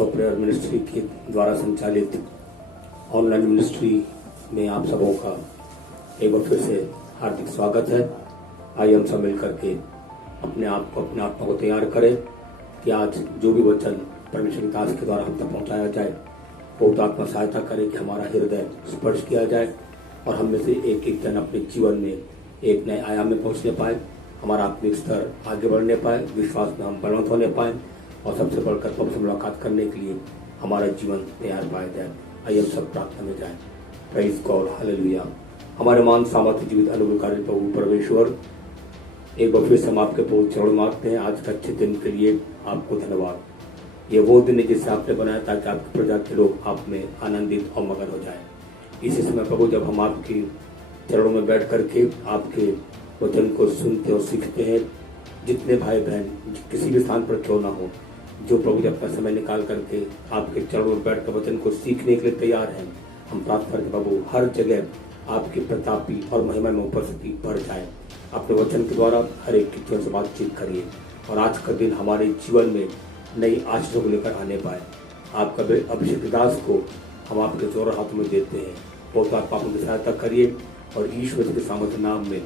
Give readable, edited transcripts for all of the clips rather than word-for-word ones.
House of prayer ministry के द्वारा संचालित ऑनलाइन मिनिस्ट्री में आप सबों का एक बार फिर से हार्दिक स्वागत है। आइए हम सब मिलकर के अपने आत्मा को तैयार करें कि आज जो भी वचन परमेश्वर की दास के द्वारा हम तक पहुंचाया जाए, बहुत आत्मा सहायता करे कि हमारा हृदय स्पर्श किया जाए और हम में से एक एक जन अपने जीवन में एक नए आयाम में पहुंचने पाए, हमारा आत्मिक स्तर आगे बढ़ने पाए, विश्वास में हम बलवंत होने पाए और सबसे बढ़कर प्रभु से मुलाकात करने के लिए हमारा जीवन तैयार पाया जाए। आइए हम सब प्रार्थना में जाए। Praise God, hallelujah. हमारे मान सामर्थ्य जीवित अनुग्रहकारी प्रभु परमेश्वर, एक बार फिर से हम आपके बहुत चरण मांगते हैं आज के अच्छे दिन के लिए आपको धन्यवाद। ये वो दिन है जिसे आपने बनाया ताकि आपकी प्रजा के लोग आप में आनंदित और मगन हो जाए। इसी समय प्रभु जब हम आपकी चरणों में बैठ करके आपके वचन को सुनते और सीखते हैं, जितने भाई बहन किसी भी स्थान पर क्यों ना हो, जो प्रभु जब अपना समय निकाल करके आपके चरणों में बैठ कर वचन को सीखने के लिए तैयार हैं, हम प्रार्थना करते प्रभु हर जगह आपकी प्रतापी और महिमा में उपस्थिति बढ़ जाए। अपने वचन के द्वारा हर एक की जीवन से बातचीत करिए और आज का दिन हमारे जीवन में नई आशीषों को लेकर आने पाए। आपका अभिषेक दास को हम आपके जोर हाथों में देते हैं। बहुत बार पापों की सहायता करिए और ईश्वर के सामर्थ्य नाम में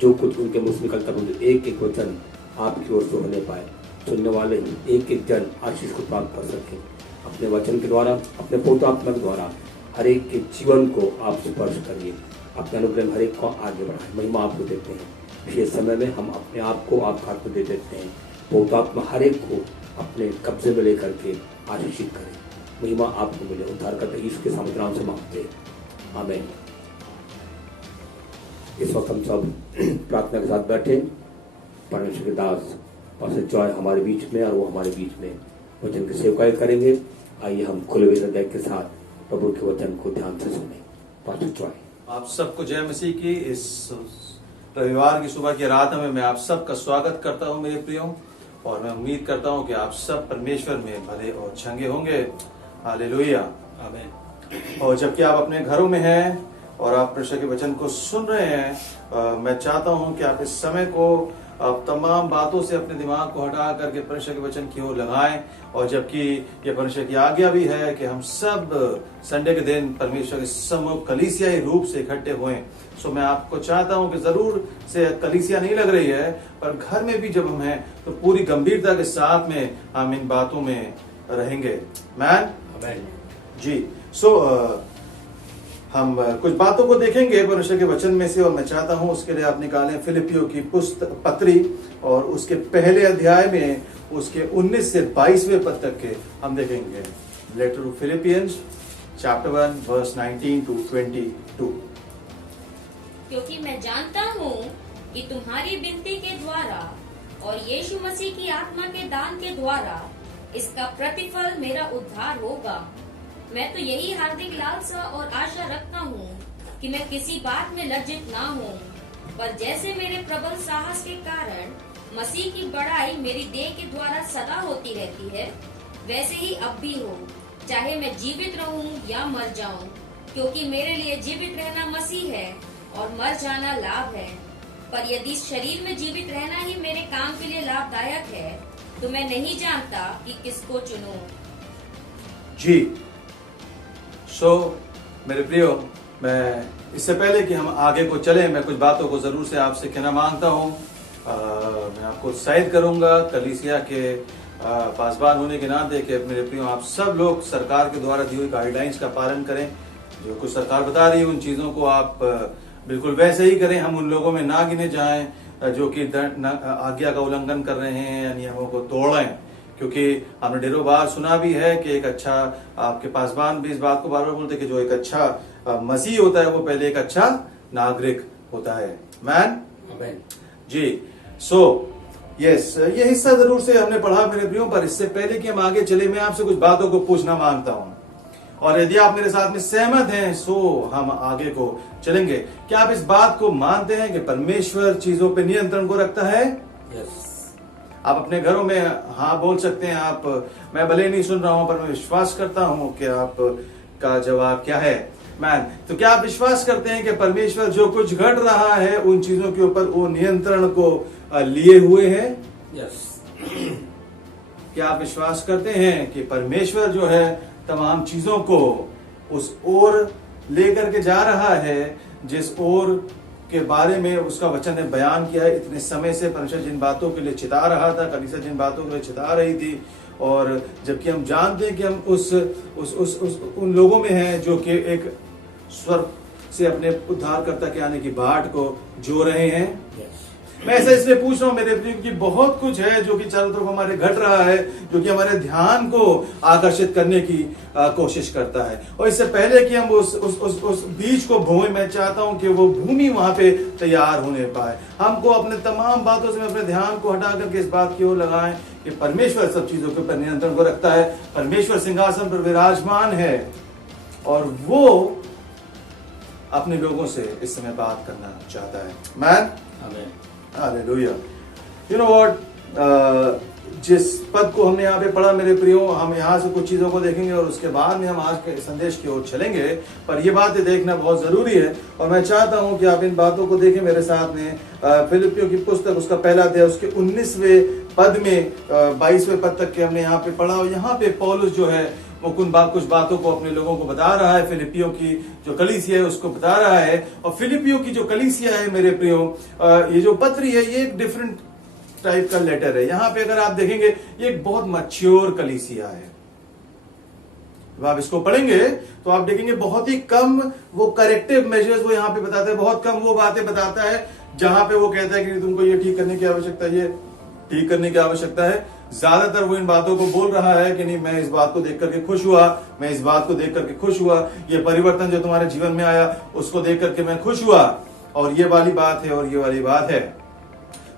जो कुछ उनके मुंह से निकलता है एक एक वचन आपकी ओर से होने पाए, सुनने वाले एक एक जन आशीष को प्राप्त कर सके। अपने वचन के द्वारा, अपने पवित्र आत्मा के द्वारा हर एक के जीवन को आप स्पर्श करिए, अपने अनुग्रह में हर एक को आगे बढ़ाए। महिमा आपको देते हैं। विशेष समय में हम अपने आप को आप हाथ में दे देते हैं। पवित्र आत्मा हर एक को अपने कब्जे में लेकर के आशीषित करें। महिमा आपको मिले। उद्धार करते ईश्वर के सामर्थ्य नाम से मांगते हैं, आमीन। इस वक्त हम सब प्रार्थना के साथ बैठे, परमेश्वर के दास पास्टर जॉय हमारे बीच में और वो हमारे बीच में वचन की सेवकाई करेंगे। आइए हम खुले हुए हृदय के साथ प्रभु के वचन को ध्यान से सुने। Pastor Joy. आप सबको जय मसीह की। इस रविवार की सुबह की आराधना में मैं आप सबका स्वागत करता हूं मेरे प्रियो, और मैं उम्मीद करता हूं कि आप सब परमेश्वर में भले और चंगे होंगे। हालेलुया, आमीन। और जबकि आप अपने घरों में हैं और आप परमेश्वर के वचन को सुन रहे हैं, मैं चाहता हूं कि आप इस समय को आप तमाम बातों से अपने दिमाग को हटा करके परमेश्वर के वचन की ओर लगाएं। और जबकि ये परमेश्वर की आज्ञा भी है कि हम सब संडे के दिन परमेश्वर के सम्मुख कलीसियाई रूप से इकट्ठे हुए, सो मैं आपको चाहता हूं कि जरूर से कलीसिया नहीं लग रही है, पर घर में भी जब हम हैं तो पूरी गंभीरता के साथ में हम इन बातों में रहेंगे। मैन जी। हम कुछ बातों को देखेंगे परमेश्वर के वचन में से, और मैं चाहता हूं उसके लिए आप निकालें फिलिपियों की पत्री और उसके पहले अध्याय में उसके 19 से 22वें पद तक के हम देखेंगे। Letter to Philippians chapter 1 verse 19 to 22। क्योंकि मैं जानता हूँ कि तुम्हारी विनती के द्वारा और यीशु मसीह की आत्मा के दान के द्वारा इसका प्रतिफल मेरा उद्धार होगा। मैं तो यही हार्दिक लालसा और आशा रखता हूँ कि मैं किसी बात में लज्जित ना हूँ, पर जैसे मेरे प्रबल साहस के कारण मसीह की बड़ाई मेरी देह के द्वारा सदा होती रहती है, वैसे ही अब भी हो, चाहे मैं जीवित रहूँ या मर जाऊँ, क्योंकि मेरे लिए जीवित रहना मसीह है और मर जाना लाभ है। पर यदि शरीर में जीवित रहना ही मेरे काम के लिए लाभदायक है, तो मैं नहीं जानता कि किसको चुनूं। जी। मेरे प्रियो, मैं इससे पहले कि हम आगे को चले, मैं कुछ बातों को जरूर से आपसे कहना मांगता हूँ। मैं आपको उत्साहित करूंगा कलीसिया के पासबान होने के नाते कि मेरे प्रियो आप सब लोग सरकार के द्वारा दी हुई गाइडलाइंस का पालन करें। जो कुछ सरकार बता रही है उन चीजों को आप बिल्कुल वैसे ही करें। हम उन लोगों में ना गिने जाएं जो कि आज्ञा का उल्लंघन कर रहे हैं या नियमों को तोड़ रहे हैं, क्योंकि हमने ढेरों बार सुना भी है कि एक अच्छा, आपके पासबान भी इस बात को बार बार बोलते हैं कि जो एक अच्छा मसीह होता है वो पहले एक अच्छा नागरिक होता है। मैन जी। यस, ये हिस्सा जरूर से हमने पढ़ा मेरे प्रियो, पर इससे पहले कि हम आगे चले मैं आपसे कुछ बातों को पूछना मांगता हूं, और यदि आप मेरे साथ में सहमत हैं सो हम आगे को चलेंगे। क्या आप इस बात को मानते हैं कि परमेश्वर चीजों पे नियंत्रण को रखता है? यस। आप अपने घरों में हाँ बोल सकते हैं। आप, मैं भले नहीं सुन रहा हूं पर मैं विश्वास करता हूं कि आप का जवाब क्या है। मैन, तो क्या आप विश्वास करते हैं कि परमेश्वर जो कुछ घट रहा है उन चीजों के ऊपर वो नियंत्रण को लिए हुए है? यस। क्या आप विश्वास करते हैं कि परमेश्वर जो है तमाम चीजों को उस ओर लेकर के जा रहा है जिस ओर के बारे में उसका वचन ने बयान किया है? इतने समय से परमेश्वर जिन बातों के लिए चिता रहा था, कलीसिया जिन बातों के लिए चिता रही थी, और जबकि हम जानते हैं कि हम उस उन लोगों में हैं जो कि एक स्वर्ग से अपने उद्धारकर्ता के आने की बाट को जो रहे हैं। मैं ऐसा इसलिए पूछ रहा हूं मेरे प्रिय कि बहुत कुछ है जो कि चारों तरफ हमारे घट रहा है, जो कि हमारे ध्यान को आकर्षित करने की कोशिश करता है। और इससे पहले कि हम उस बीज को बोएं, मैं चाहता हूं कि वो भूमि वहां पे तैयार होने पाए। हमको अपने तमाम बातों से अपने ध्यान को हटा करके इस बात की ओर लगाएं कि परमेश्वर सब चीजों के ऊपर नियंत्रण को रखता है। परमेश्वर सिंहासन पर विराजमान है और वो अपने लोगों से इस समय बात करना चाहता है। मैन आमीन। हालेलुया। यू नो व्हाट, जिस पद को हमने यहाँ पे पढ़ा मेरे प्रियो, हम यहाँ से कुछ चीजों को देखेंगे और उसके बाद में हम आज के संदेश की ओर चलेंगे, पर ये बातें देखना बहुत जरूरी है और मैं चाहता हूँ कि आप इन बातों को देखें मेरे साथ में। फिलिपियों की पुस्तक उसका पहला अध्याय उसके 19वें पद में 22वें पद तक के हमने यहाँ पे पढ़ा और यहाँ पे पौलुस जो है वो कुछ बातों को अपने लोगों को बता रहा है। फिलिपियों की जो कलीसिया है उसको बता रहा है, और फिलिपियों की जो कलीसिया है मेरे प्रियो, ये जो पत्री है ये एक डिफरेंट टाइप का लेटर है। यहाँ पे अगर आप देखेंगे ये एक बहुत मैच्योर कलीसिया है। जब आप इसको पढ़ेंगे तो आप देखेंगे बहुत ही कम वो करेक्टिव मेजर्स वो यहाँ पे बताता है, बहुत कम वो बातें बताता है जहां पे वो कहता है कि तुमको ये ठीक करने की आवश्यकता है, ये ठीक करने की आवश्यकता है। ज्यादातर वो इन बातों को बोल रहा है कि नहीं, मैं इस बात को देख करके खुश हुआ, मैं इस बात को देख करके खुश हुआ, ये परिवर्तन जो तुम्हारे जीवन में आया उसको देख करके मैं खुश हुआ, और ये वाली बात है और ये वाली बात है।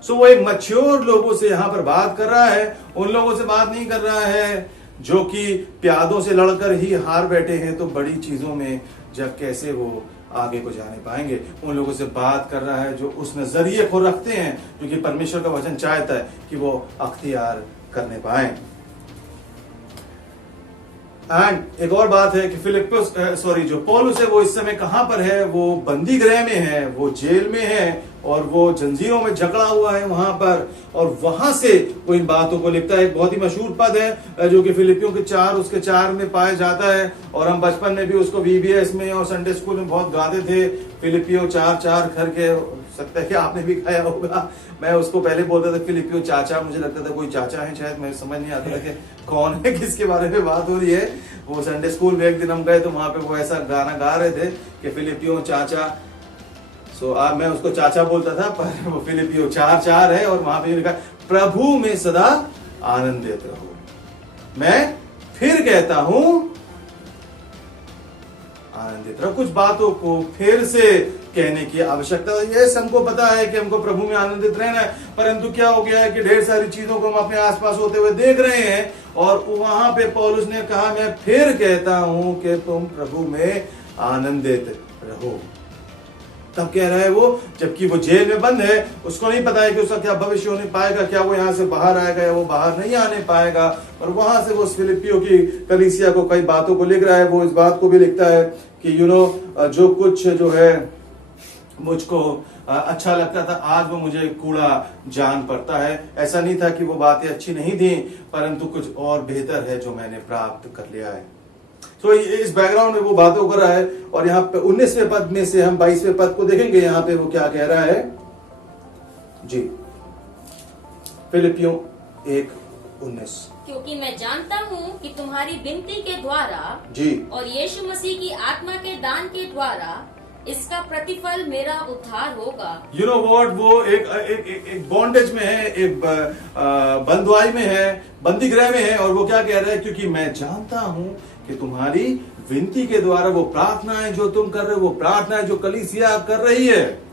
सो वो एक मैच्योर लोगों से यहाँ पर बात कर रहा है, उन लोगों से बात नहीं कर रहा है जो कि प्यादों से लड़कर ही हार बैठे हैं तो बड़ी चीजों में जब कैसे वो आगे को जाने पाएंगे। उन लोगों से बात कर रहा है जो उस नजरिए को रखते हैं क्योंकि परमेश्वर का वचन चाहता है कि वो अख्तियार करने पाए। एंड एक और बात है कि जो पौलुस है वो इस समय कहां पर है? वो बंदी गृह में है, वो जेल में है और वो जंजीरों में जकड़ा हुआ है वहां पर, और वहां से वो इन बातों को लिखता है। एक बहुत ही मशहूर पद है जो कि फिलिपियों के 4 में पाया जाता है, और हम बचपन में भी उसको VBS में और संडे स्कूल में बहुत गाते थे। फिलिपियो 4 करके, सकता है कि आपने भी खाया होगा। मैं उसको पहले बोलता था फिलिपियो चाचा, मुझे लगता था कोई चाचा है शायद, मैं समझ नहीं आता था कि कौन है, किसके बारे में बात हो रही है। वो संडे स्कूल में एक दिन हम गए तो वहां पे वो ऐसा गाना गा रहे थे कि फिलिपियो चाचा। सो मैं उसको चाचा बोलता था, पर वो फिलिपियो 4 है और वहां पे लिखा प्रभु में सदा आनंदित रहो। मैं फिर कहता हूं आनंदित रहो। कुछ बातों को फिर से कहने की आवश्यकता है। ये हमको पता है कि हमको प्रभु में आनंदित रहना है, परंतु क्या हो गया है कि ढेर सारी चीजों को हम अपने आसपास होते हुए देख रहे हैं, और वहां पे पौलुस ने कहा मैं फिर कहता हूं कि तुम प्रभु में आनंदित रहो। तब कह रहा है वो, जबकि वो जेल में बंद है, उसको नहीं पता है कि उसका क्या भविष्य होने पाएगा, क्या वो यहाँ से बाहर आएगा या वो बाहर नहीं आने पाएगा। और वहां से वो फिलिपियों की कलीसिया को कई बातों को लिख रहा है। वो इस बात को भी लिखता है कि जो कुछ जो है मुझको अच्छा लगता था आज वो मुझे कूड़ा जान पड़ता है। ऐसा नहीं था कि वो बातें अच्छी नहीं थी, परंतु कुछ और बेहतर है जो मैंने प्राप्त कर लिया है। तो इस बैकग्राउंड में वो बातों कर रहा है, और यहाँ पे 19वें पद में से हम 22वें पद को देखेंगे। यहाँ पे वो क्या कह रहा है जी, फिलिपियों 1:19, क्योंकि मैं जानता हूँ कि तुम्हारी विनती के द्वारा जी और यीशु मसीह की आत्मा के दान के द्वारा इसका प्रतिफल मेरा उद्धार होगा। यू नो व्हाट, वो एक बॉन्डेज में है, एक बंधुआई में है, बंदी गृह में है, और वो क्या कह रहा है? क्योंकि मैं जानता हूं कि तुम्हारी विनती के द्वारा वो प्रार्थनाएं जो तुम कर रहे हो, वो प्रार्थनाएं जो कलीसिया कर रही है,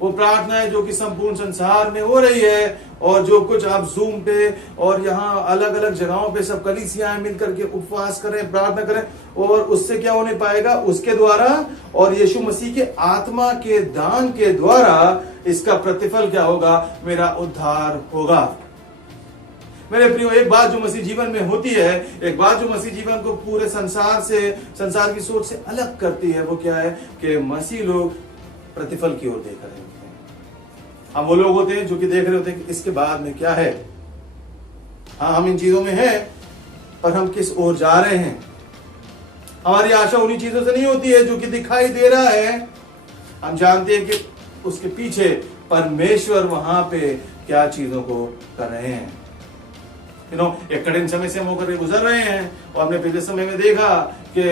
वो प्रार्थनाएं जो कि संपूर्ण संसार में हो रही है, और जो कुछ आप जूम पे और यहाँ अलग अलग जगहों पे सब कलीसियाएं मिलकर के उपवास करें, प्रार्थना करें, और उससे क्या होने पाएगा? उसके द्वारा और यीशु मसीह के आत्मा के दान के द्वारा इसका प्रतिफल क्या होगा? मेरा उद्धार होगा। मेरे प्रियो, एक बात जो मसीह जीवन में होती है, एक बात जो मसीह जीवन को पूरे संसार की सोच से अलग करती है, वो क्या है? कि मसीह लोग प्रतिफल की ओर देख रहे होते हैं। हम वो लोग होते हैं जो कि देख रहे होते हैं कि इसके बाद में क्या है। हाँ, हम इन चीजों में हैं, पर हम किस ओर जा रहे हैं? हमारी आशा उन्हीं चीजों से नहीं होती है जो कि दिखाई दे रहा है। हम जानते हैं कि उसके पीछे परमेश्वर वहां पे क्या चीजों को कर रहे हैं। एक कठिन समय से हम होकर गुजर रहे हैं, और हमने पिछले समय में देखा कि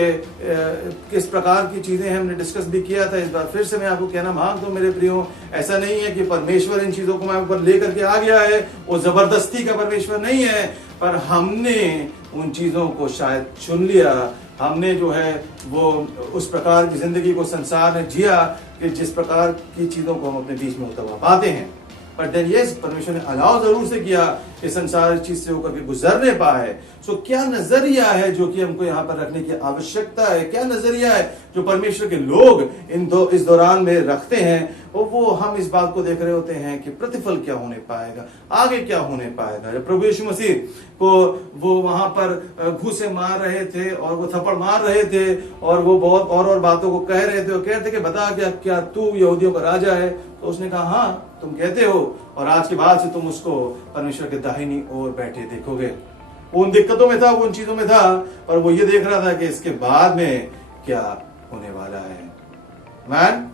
किस प्रकार की चीजें हमने डिस्कस भी किया था। इस बार फिर से मैं आपको कहना मांगता हूं मेरे प्रियो, ऐसा नहीं है कि परमेश्वर इन चीजों को मैं ऊपर लेकर के आ गया है, वो जबरदस्ती का परमेश्वर नहीं है, पर हमने उन चीजों को शायद चुन लिया। हमने जो है वो उस प्रकार की जिंदगी को संसार ने जिया कि जिस प्रकार की चीजों को हम अपने बीच में उतरवा पाते हैं। पर देन यस, परमेश्वर ने अलाउ जरूर से किया कि संसार इस चीज से होकर के गुजरने पाए। सो क्या नजरिया है जो कि हमको यहाँ पर रखने की आवश्यकता है? क्या नजरिया है जो परमेश्वर के लोग इस दौरान में रखते हैं? वो हम इस बात को देख रहे होते हैं कि प्रतिफल क्या होने पाएगा, आगे क्या होने पाएगा। जब प्रभु यीशु मसीह को वो वहां पर घूसे मार रहे थे और वो थप्पड़ मार रहे थे और वो बहुत और बातों को कह रहे थे और कहते कि बता क्या तू यहूदियों का राजा है? तो उसने कहा हाँ तुम कहते हो, और आज के बाद से तुम उसको परमेश्वर के दाहिनी ओर बैठे देखोगे। वो उन दिक्कतों में था, वो उन चीजों में था, पर वो ये देख रहा था कि इसके बाद में क्या होने वाला है। मैन,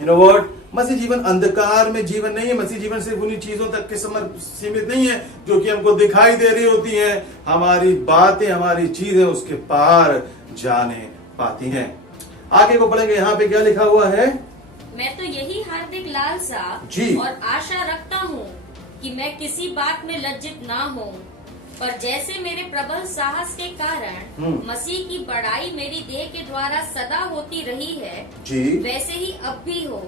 यू नो व्हाट, मसीह जीवन अंधकार में जीवन नहीं है। मसीह जीवन सिर्फ उन्हीं चीजों तक के सीमित नहीं है जो कि हमको दिखाई दे रही होती हैं। हमारी बातें, हमारी चीजें उसके पार जाने पाती हैं। आगे को पढ़ेंगे, यहाँ पे क्या लिखा हुआ है? मैं तो यही हार्दिक लालसा जी और आशा रखता हूँ कि मैं किसी बात में लज्जित ना हो, पर जैसे मेरे प्रबल साहस के कारण मसीह की बड़ाई मेरी देह के द्वारा सदा होती रही है जी, वैसे ही अब भी हो,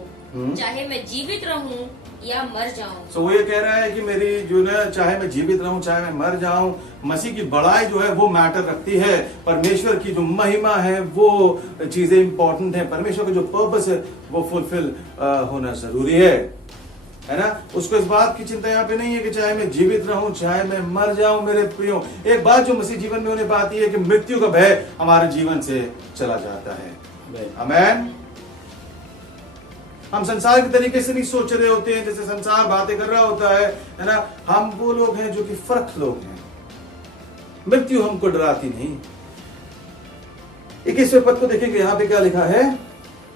चाहे मैं जीवित रहूं या मर जाऊं। तो वो ये कह रहा है कि मेरी जो ना, चाहे मैं जीवित रहूं चाहे मैं मर जाऊं, मसीह की बड़ाई जो है वो मैटर रखती है। परमेश्वर की जो महिमा है वो चीजें इंपॉर्टेंट है। परमेश्वर का जो पर्पस है वो फुलफिल होना जरूरी है ना। उसको इस बात की चिंता यहाँ पे नहीं है कि चाहे मैं जीवित रहूं चाहे मैं मर जाऊं। मेरे प्रियो, एक बात जो मसीह जीवन में होने पाती है कि मृत्यु का भय हमारे जीवन से चला जाता है। आमीन। हम संसार के तरीके से नहीं सोच रहे होते हैं जैसे संसार बातें कर रहा होता है ना। हम वो लोग हैं जो कि फर्क लोग हैं। मृत्यु हमको डराती नहीं। 21वें पद को देखेंगे, यहाँ पे क्या लिखा है?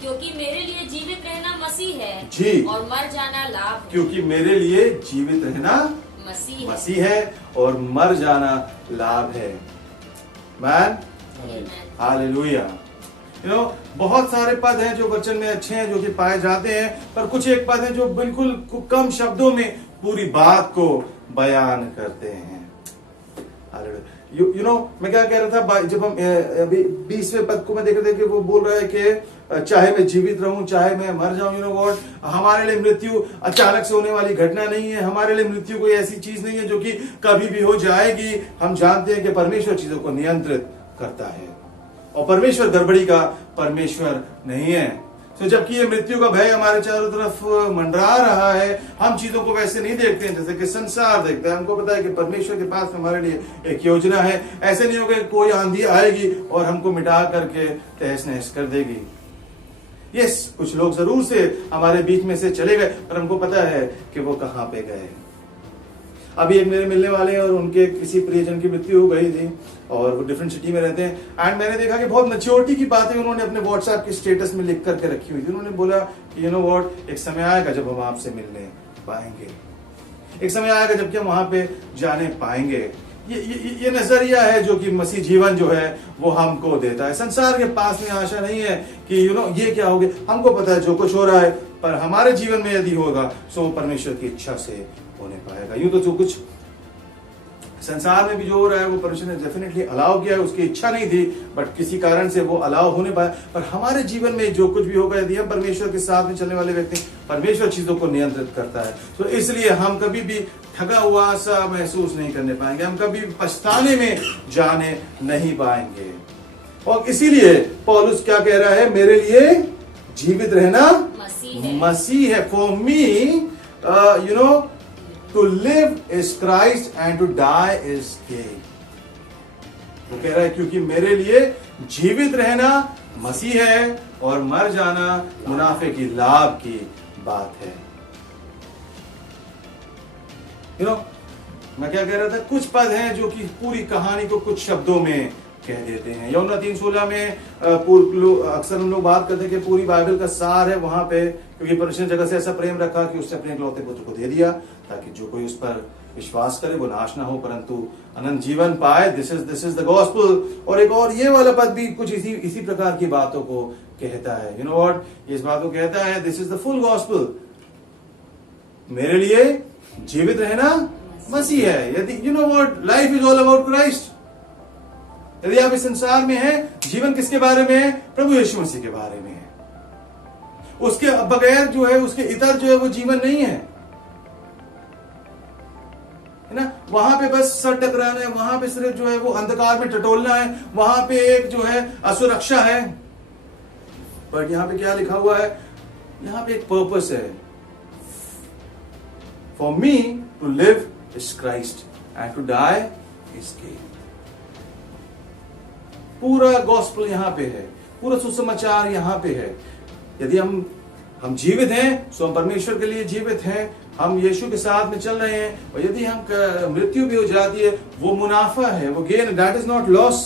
क्योंकि मेरे लिए जीवित रहना मसीह है जी, और मर जाना लाभ है। क्योंकि मेरे लिए जीवित रहना मसीह है और मर जाना लाभ है। Man, hallelujah. बहुत सारे पद हैं जो वचन में अच्छे हैं, जो कि पाए जाते हैं, पर कुछ एक पद हैं जो बिल्कुल कम शब्दों में पूरी बात को बयान करते हैं। मैं क्या कह रहा था, जब हम अभी 20वें पद को मैं देख रहे थे कि वो बोल रहा है कि चाहे मैं जीवित रहूं चाहे मैं मर जाऊं, यू नो व्हाट, हमारे लिए मृत्यु अचानक से होने वाली घटना नहीं है। हमारे लिए मृत्यु कोई ऐसी चीज नहीं है जो कि कभी भी हो जाएगी। हम जानते हैं कि परमेश्वर चीजों को नियंत्रित करता है और परमेश्वर गड़बड़ी का परमेश्वर नहीं है। तो जबकि ये मृत्यु का भय हमारे चारों तरफ मंडरा रहा है, हम चीजों को वैसे नहीं देखते हैं जैसे कि संसार देखता है। हमको पता है कि परमेश्वर के पास हमारे लिए एक योजना है। ऐसे नहीं होगा कि कोई आंधी आएगी और हमको मिटा करके तहस नहस कर देगी। यस, कुछ लोग जरूर से हमारे बीच में से चले गए, पर हमको पता है कि वो कहाँ पे गए। अभी एक मेरे मिलने वाले हैं और उनके किसी प्रियजन की मृत्यु हो गई थी और वो डिफरेंट सिटी में रहते हैं। एंड मैंने देखा कि बहुत मैच्योरिटी की बातें उन्होंने अपने व्हाट्सएप के स्टेटस में लिख करके रखी हुई थी। उन्होंने बोला कि यू नो व्हाट, एक समय आएगा जब हम आपसे मिलने पाएंगे, एक समय आएगा जबकि हम वहां पे जाने पाएंगे। ये नजरिया है जो कि मसीह जीवन जो है वो हमको देता है। संसार के पास में आशा नहीं है कि यू नो ये क्या हो गया। हमको पता है जो कुछ हो रहा है, पर हमारे जीवन में यदि होगा सो परमेश्वर की इच्छा से होने पाएगा। यूं तो जो कुछ संसार में भी जो हो रहा है वो परमेश्वर ने डेफिनेटली अलाउ किया है। उसकी इच्छा नहीं थी, बट किसी कारण से वो अलाउ होने पाया। पर हमारे जीवन में जो कुछ भी होगा, यदि हम परमेश्वर के साथ में चलने वाले व्यक्ति, परमेश्वर चीजों को नियंत्रित करता है। तो इसलिए हम कभी भी ठगा हुआ सा महसूस नहीं करने पाएंगे, हम कभी पछताने में जाने नहीं पाएंगे। और इसीलिए पौलुस क्या कह रहा है? मेरे लिए जीवित रहना मसीह है। For me you know to live is Christ and to die is gain। वो कह रहा है क्योंकि मेरे लिए जीवित रहना मसीह है और मर जाना मुनाफे की लाभ की बात है। मैं क्या कह रहा था, कुछ पद हैं जो कि पूरी कहानी को कुछ शब्दों में कह देते हैं। यूहन्ना 3:16 में अक्सर हम लोग बात करते हैं कि पूरी बाइबल का सार है वहां पे, क्योंकि परमेश्वर ने जगत से ऐसा प्रेम रखा कि उसने अपने इकलौते पुत्र को दे दिया ताकि जो कोई उस पर विश्वास करे वो नाश ना हो परंतु अनंत जीवन पाए। This is the gospel. और एक और ये वाला पद भी कुछ इसी प्रकार की बातों को कहता है। यू नो व्हाट, इस बात को कहता है, this is the full gospel. मेरे लिए जीवित रहना मसीह है। यदि you know what, life is all about Christ. यदि आप इस संसार में हैं, जीवन किसके बारे में है? प्रभु यीशु मसीह के बारे में है। उसके बगैर जो है, उसके इतर जो है वो जीवन नहीं है ना। वहां पे बस सर टकराना है, वहां पे सिर्फ जो है वो अंधकार में टटोलना है, वहां पे एक जो है असुरक्षा है। बट यहां पे क्या लिखा हुआ है? यहां पे एक पर्पस है। For me to live is Christ and to die is gain. पूरा गॉस्पेल यहां पे है, पूरा सुसमाचार यहां पे है। यदि हम जीवित हैं तो हम परमेश्वर के लिए जीवित हैं, हम यीशु के साथ में चल रहे हैं। और यदि हम मृत्यु भी हो जाती है, वो मुनाफा है, वो gain, that is not loss.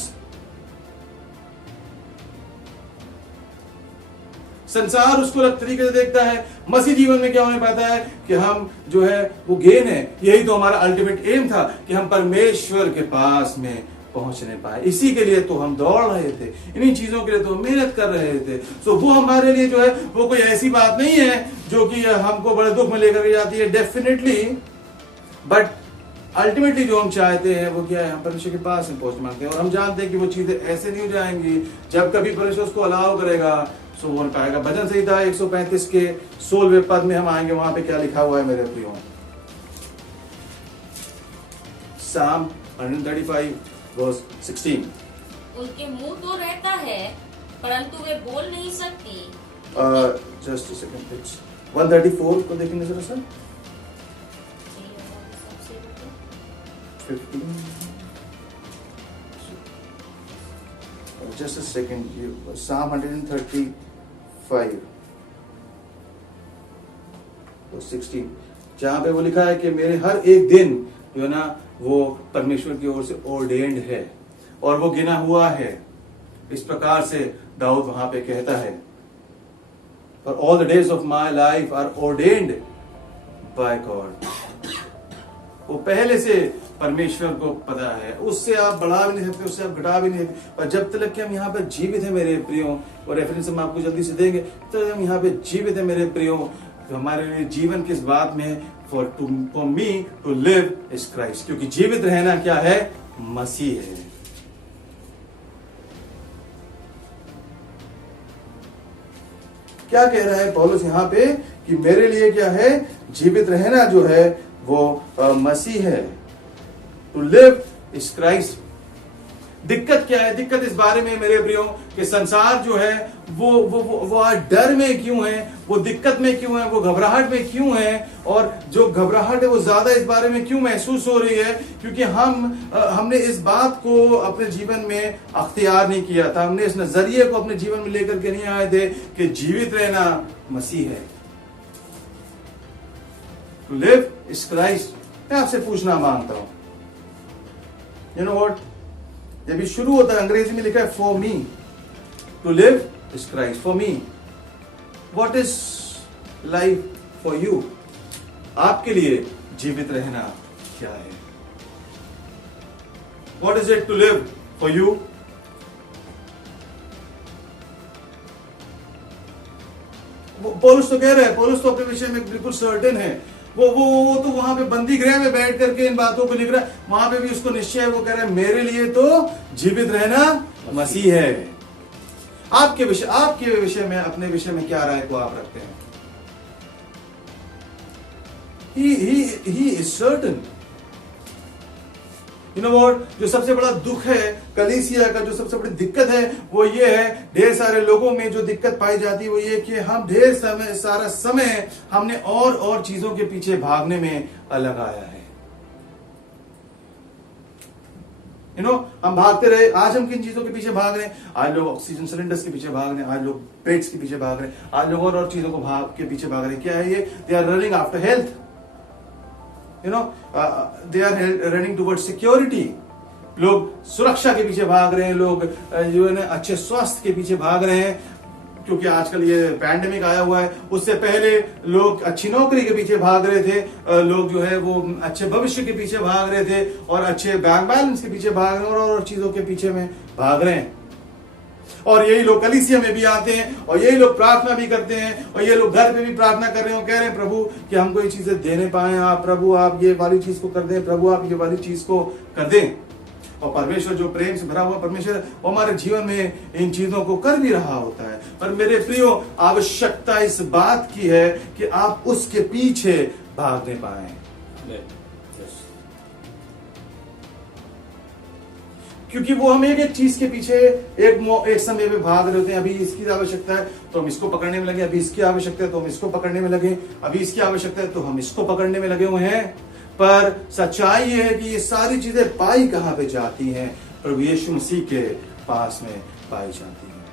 संसार उसको अलग तरीके से देखता है। मसीह जीवन में क्या होने पाता है कि हम जो है वो गेन है। यही तो हमारा अल्टीमेट एम था कि हम परमेश्वर के पास में पहुंचने पाए। इसी के लिए तो हम दौड़ रहे थे, इन्हीं चीजों के लिए तो हम मेहनत कर रहे थे। सो वो हमारे लिए जो है वो कोई ऐसी बात नहीं है जो कि हमको बड़े दुख में लेकर के जाती है, डेफिनेटली। बट अल्टीमेटली जो हम चाहते हैं वो क्या है? हम परमेश्वर के पास में पहुंच मांगते हैं। और हम जानते हैं कि वो चीजें ऐसे नहीं हो जाएंगी। जब कभी परमेश्वर उसको अलाउ करेगा सो वो पाएगा। भजन संहिता 135 के 16वें पद में हम आएंगे। वहां पे क्या लिखा हुआ है मेरे प्रियो? Psalm 135 verse 16। उनके मुंह तो रहता है परंतु वे बोल नहीं सकती। Just a second please. 134 को देखेंगे जरा sir. 15 just a second, Psalm 135 verse 16, जहां पे वो लिखा है कि मेरे हर एक दिन जो है ना वो परमेश्वर की ओर से ऑर्डेन्ड है और वो गिना हुआ है। इस प्रकार से दाऊद वहां पे कहता है, For all the days of my life are ordained by God। वो पहले से परमेश्वर को पता है, उससे आप बढ़ा भी नहीं सकते, उससे आप घटा भी नहीं सकते। पर जब तक कि हम यहाँ पर जीवित हैं मेरे प्रियो, और रेफरेंस हम आपको जल्दी से देंगे, तो हम यहाँ पे जीवित हैं मेरे प्रियो, तो हमारे लिए जीवन किस बात में है? For me to live is Christ. क्योंकि जीवित रहना क्या है? मसीह है। क्या कह रहा है पौलुस यहाँ पे कि मेरे लिए क्या है? जीवित रहना जो है वो मसीह है। To live is Christ. दिक्कत क्या है? दिक्कत इस बारे में मेरे प्रियो कि संसार जो है वो आज डर में क्यों है, वो दिक्कत में क्यों है, वो घबराहट में क्यों है, और जो घबराहट है वो ज्यादा इस बारे में क्यों महसूस हो रही है? क्योंकि हमने इस बात को अपने जीवन में अख्तियार नहीं किया था। हमने इस नजरिए को अपने जीवन में लेकर के नहीं आए थे कि जीवित रहना मसीह है। To live is Christ. मैं आपसे पूछना मांगता हूं, यू नो व्हाट, जब ये शुरू होता है अंग्रेजी में लिखा है for me to live is Christ. For me, what is life for you? आपके लिए जीवित रहना क्या है? What is it to live for you? पौलुस तो कह रहा है, पौलुस तो अपने विषय में बिल्कुल सर्टेन है। वो तो वहां पे बंदी गृह में बैठ करके इन बातों को लिख रहा है। वहां पे भी उसको निश्चय है, वो कह रहा है मेरे लिए तो जीवित रहना मसीह है। आपके विषय में, अपने विषय में क्या राय को आप रखते हैं? He is certain। You know what? जो सबसे बड़ा दुख है कलीसिया का, जो सबसे बड़ी दिक्कत है वो ये है, ढेर सारे लोगों में जो दिक्कत पाई जाती है वो ये कि हम सारा समय हमने और चीजों के पीछे भागने में लगाया है। हम भागते रहे। आज हम किन चीजों के पीछे भाग रहे हैं? आज लोग ऑक्सीजन सिलेंडर्स के पीछे भाग रहे हैं, आज लोग बेड्स के पीछे भाग रहे हैं, आज लोग और चीजों को के पीछे भाग रहे हैं। क्या है ये? They are running after health. They are running towards security. लोग सुरक्षा के पीछे भाग रहे हैं, लोग जो है ना अच्छे स्वास्थ्य के पीछे भाग रहे हैं, क्योंकि आजकल ये पैंडेमिक आया हुआ है। उससे पहले लोग अच्छी नौकरी के पीछे भाग रहे थे, लोग जो है वो अच्छे भविष्य के पीछे भाग रहे थे, और अच्छे बैंक बैलेंस के पीछे भाग रहे हैं, और चीजों के पीछे में भाग रहे हैं। और यही लोग कलीसिया में भी आते हैं, और यही लोग प्रार्थना भी करते हैं, और ये लोग घर पे भी प्रार्थना कर रहे हैं, कह रहे हैं प्रभु कि हमको ये चीजें देने पाए, आप प्रभु आप ये वाली चीज को कर दें, प्रभु आप ये वाली चीज को कर दें। और परमेश्वर जो प्रेम से भरा हुआ परमेश्वर, वो हमारे जीवन में इन चीजों को कर भी रहा होता है। पर मेरे प्रियो, आवश्यकता इस बात की है कि आप उसके पीछे भागने पाए। क्योंकि वो हम एक चीज के पीछे एक समय में भाग रहे होते हैं। अभी इसकी आवश्यकता है तो हम इसको पकड़ने में लगे, अभी इसकी आवश्यकता है तो हम इसको पकड़ने में लगे, अभी इसकी आवश्यकता है तो हम इसको पकड़ने में लगे हुए हैं। पर सच्चाई ये है कि ये सारी चीजें पाई कहां पे जाती हैं? प्रभु यीशु मसीह के पास में पाई जाती हैं।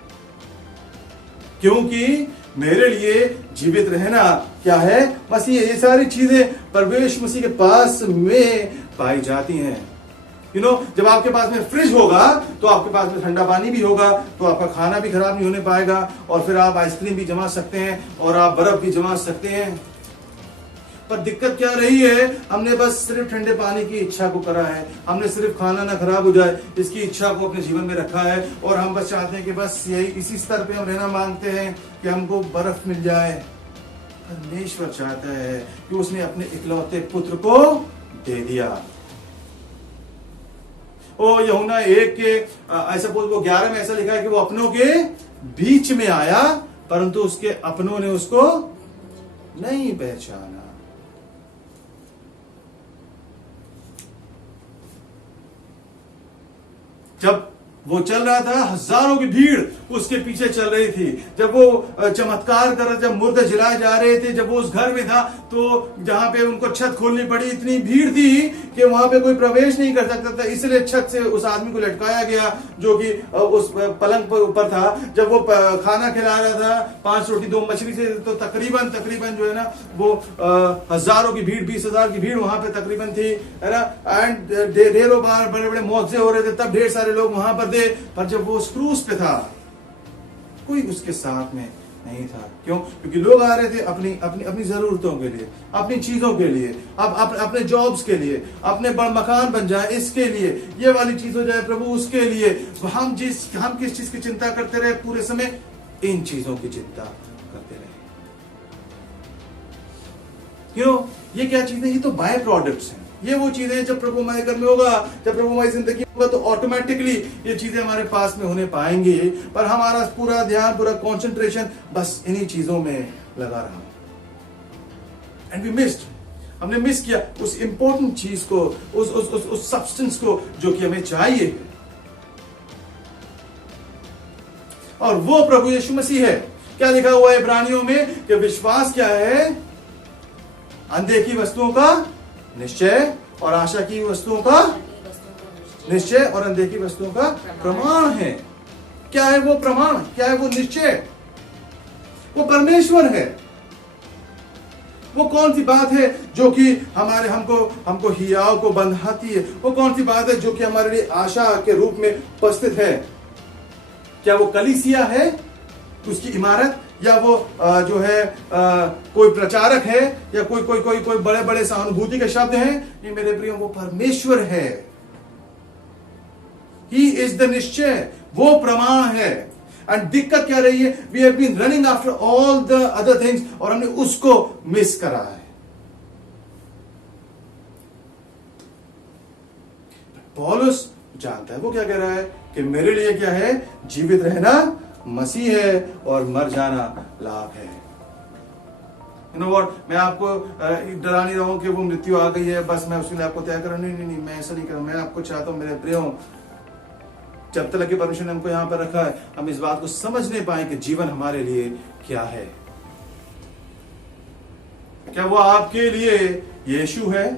क्योंकि मेरे लिए जीवित रहना क्या है? मसीह। ये सारी चीजें प्रभु यीशु मसीह के पास में पाई जाती हैं। जब आपके पास में फ्रिज होगा तो आपके पास में ठंडा पानी भी होगा, तो आपका खाना भी खराब नहीं होने पाएगा, और फिर आप आइसक्रीम भी जमा सकते हैं, और आप बर्फ भी जमा सकते हैं। पर दिक्कत क्या रही है? हमने बस सिर्फ ठंडे पानी की इच्छा को करा है, हमने सिर्फ खाना ना खराब हो जाए इसकी इच्छा को अपने जीवन में रखा है, और हम बस चाहते हैं कि बस यही इसी स्तर पे हम रहना मांगते हैं कि हमको बर्फ मिल जाए। परमेश्वर चाहता है कि उसने अपने इकलौते पुत्र को दे दिया। ओ यूहन्ना 1 के ऐसा वो 11 में ऐसा लिखा है कि वो अपनों के बीच में आया, परंतु उसके अपनों ने उसको नहीं पहचाना। जब वो चल रहा था, हजारों की भीड़ उसके पीछे चल रही थी। जब वो चमत्कार कर रहा, जब मुर्दे जलाए जा रहे थे, जब वो उस घर में था, तो जहां पे उनको छत खोलनी पड़ी, इतनी भीड़ थी कि वहां पे कोई प्रवेश नहीं कर सकता था, इसलिए छत से उस आदमी को लटकाया गया जो कि उस पलंग पर ऊपर था। जब वो खाना खिला रहा था 5 रोटी 2 मछली से, तो तकरीबन जो है ना वो हजारों की भीड़, 20,000 की भीड़ वहां पे तकरीबन थी, है ना। एंड ढेरों बार बड़े बड़े मौजे हो रहे थे, तब ढेर सारे लोग वहां पर थे। पर जब वो उस क्रूस पे था, कोई उसके साथ में नहीं था। क्यों? क्योंकि लोग आ रहे थे अपनी जरूरतों के लिए, अपनी चीजों के लिए, अपने जॉब्स के लिए, अपने मकान बन जाए इसके लिए, ये वाली चीज हो जाए प्रभु उसके लिए। हम किस चीज की चिंता करते रहे पूरे समय? इन चीजों की चिंता करते रहे। क्यों? ये क्या चीजें? ये तो बाय प्रोडक्ट्स हैं। ये वो चीजें जब प्रभु हमारे घर में होगा, जब प्रभु हमारी जिंदगी होगा, तो ऑटोमेटिकली ये चीजें हमारे पास में होने पाएंगी। पर हमारा पूरा ध्यान, पूरा कंसंट्रेशन बस इन्हीं चीजों में लगा रहा। एंड वी मिस्ड, हमने मिस किया उस इंपॉर्टेंट चीज को, उस सब्सटेंस को जो कि हमें चाहिए। और वो प्रभु यीशु मसीह है। क्या लिखा हुआ है इब्रानियों में कि विश्वास क्या है? अनदेखी वस्तुओं का निश्चय, और आशा की वस्तुओं का निश्चय, और अनदेखी वस्तुओं का प्रमाण है। क्या है वो प्रमाण? क्या है वो निश्चय? वो परमेश्वर है। वो कौन सी बात है जो कि हमको हियाव को बंधाती है? वो कौन सी बात है जो कि हमारे लिए आशा के रूप में उपस्थित है? क्या वो कलीसिया है, उसकी इमारत, या वो जो है कोई प्रचारक है, या कोई बड़े बड़े सहानुभूति के शब्द हैं? ये मेरे प्रियो, वो परमेश्वर है। ही इज द निश्चय, वो प्रमाण है। एंड दिक्कत क्या रही है? We have been running after all the other things, और हमने उसको मिस करा है। पौलुस जानता है, वो क्या कह रहा है कि मेरे लिए क्या है? जीवित रहना मसीह है, और मर जाना लाभ है। यू नो व्हाट, मैं आपको डरा नहीं रहा हूं कि वो मृत्यु आ गई है, बस मैं उसके लिए आपको तय करूं। नहीं, मैं ऐसा नहीं करूं। मैं आपको चाहता हूं मेरे प्रियो, जब तक कि परमेश्वर ने हमको यहां पर रखा है, हम इस बात को समझ नहीं पाए कि जीवन हमारे लिए क्या है। क्या वो आपके लिए यीशु है?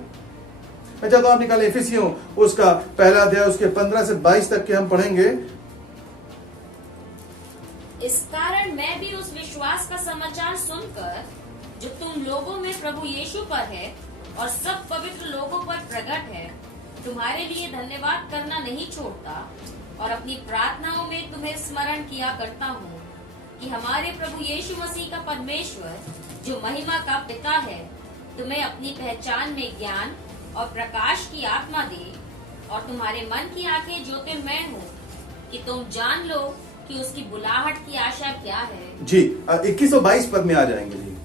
मैं चाहता हूं आप निकालें इफिसियों उसका पहला अध्याय, उसके 15 से 22 तक के हम पढ़ेंगे। इस कारण मैं भी उस विश्वास का समाचार सुनकर जो तुम लोगों में प्रभु यीशु पर है और सब पवित्र लोगों पर प्रकट है, तुम्हारे लिए धन्यवाद करना नहीं छोड़ता और अपनी प्रार्थनाओं में तुम्हें स्मरण किया करता हूँ कि हमारे प्रभु यीशु मसीह का परमेश्वर जो महिमा का पिता है तुम्हें अपनी पहचान में ज्ञान और प्रकाश की आत्मा दे और तुम्हारे मन की आंखें ज्योतिर्मय हो कि तुम जान लो कि उसकी बुलाहट की आशा क्या है। जी 21 और 22 पद में आ जाएंगे जी।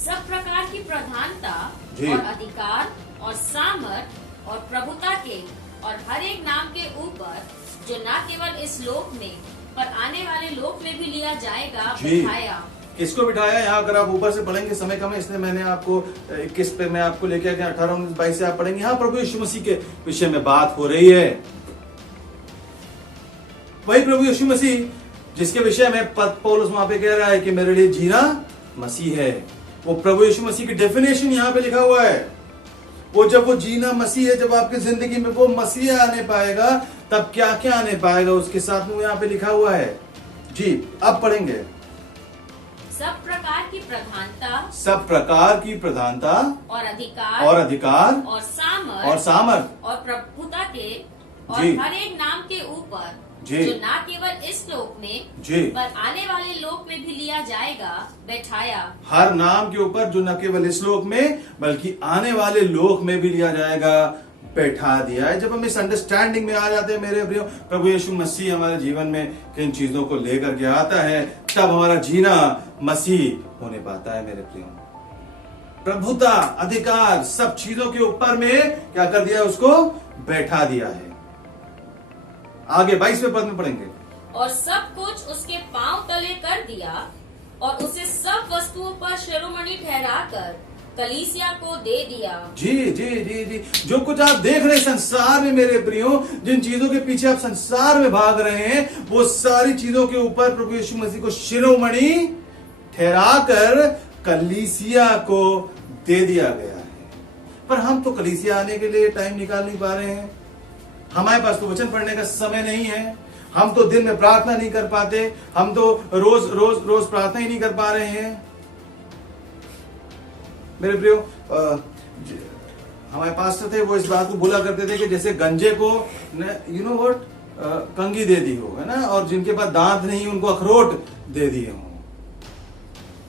सब प्रकार की प्रधानता जी। और अधिकार और सामर्थ और प्रभुता के और हर एक नाम के ऊपर जो न केवल इस लोक में पर आने वाले लोक में भी लिया जाएगा जी। बिठाया। किसको बिठाया? यहाँ अगर आप ऊपर से पढ़ेंगे, समय कम है इसलिए मैंने आपको 21 पे मैं आपको लेके गया, 18 19 22 से आप पढ़ेंगे। यहाँ प्रभु यीशु मसीह के विषय में बात हो रही है। वही प्रभु यीशु मसीह जिसके विषय में पौलुस वहां पे कह रहा है कि मेरे लिए जीना मसीह है। वो प्रभु यीशु मसीह की डेफिनेशन यहाँ पे लिखा हुआ है। वो जब वो जीना मसीह है, जब आपकी जिंदगी में वो मसीह आने पाएगा तब क्या क्या आने पाएगा उसके साथ में वो यहाँ पे लिखा हुआ है जी। अब पढ़ेंगे। सब प्रकार की प्रधानता, सब प्रकार की प्रधानता और अधिकार और सामर्थ और प्रभुता के और जी। हर एक नाम के ऊपर जी। जो न केवल इस लोक में जी। पर आने वाले लोक में भी लिया जाएगा बैठाया। हर नाम के ऊपर जो न केवल इस लोक में बल्कि आने वाले लोक में भी लिया जाएगा बैठा दिया है। जब हम इस अंडरस्टैंडिंग में आ जाते हैं मेरे प्रियो, प्रभु यीशु मसीह हमारे जीवन में किन चीजों को लेकर के आता है, तब हमारा जीना मसीह होने पाता है मेरे प्रियो। प्रभुता, अधिकार, सब चीजों के ऊपर में क्या कर दिया? उसको बैठा दिया है। आगे 22वें पद में पढ़ेंगे। और सब कुछ उसके पांव तले कर दिया और उसे सब वस्तुओं पर शिरोमणि ठहराकर कलीसिया को दे दिया। जी जी जी जी। जो कुछ आप देख रहे हैं संसार में मेरे प्रियो, जिन चीजों के पीछे आप संसार में भाग रहे हैं, वो सारी चीजों के ऊपर प्रभु यीशु मसीह को शिरोमणि ठहराकर कलीसिया को दे दिया गया है। पर हम तो कलीसिया आने के लिए टाइम निकाल नहीं पा रहे हैं। हमारे पास तो वचन पढ़ने का समय नहीं है। हम तो दिन में प्रार्थना नहीं कर पाते। हम तो रोज रोज रोज प्रार्थना ही नहीं कर पा रहे हैं मेरे प्रियो। हमारे पास्टर थे, वो इस बात को बोला करते थे कि जैसे गंजे को यू नो व्हाट कंगी दे दी हो, है ना, और जिनके पास दांत नहीं उनको अखरोट दे दिए हो।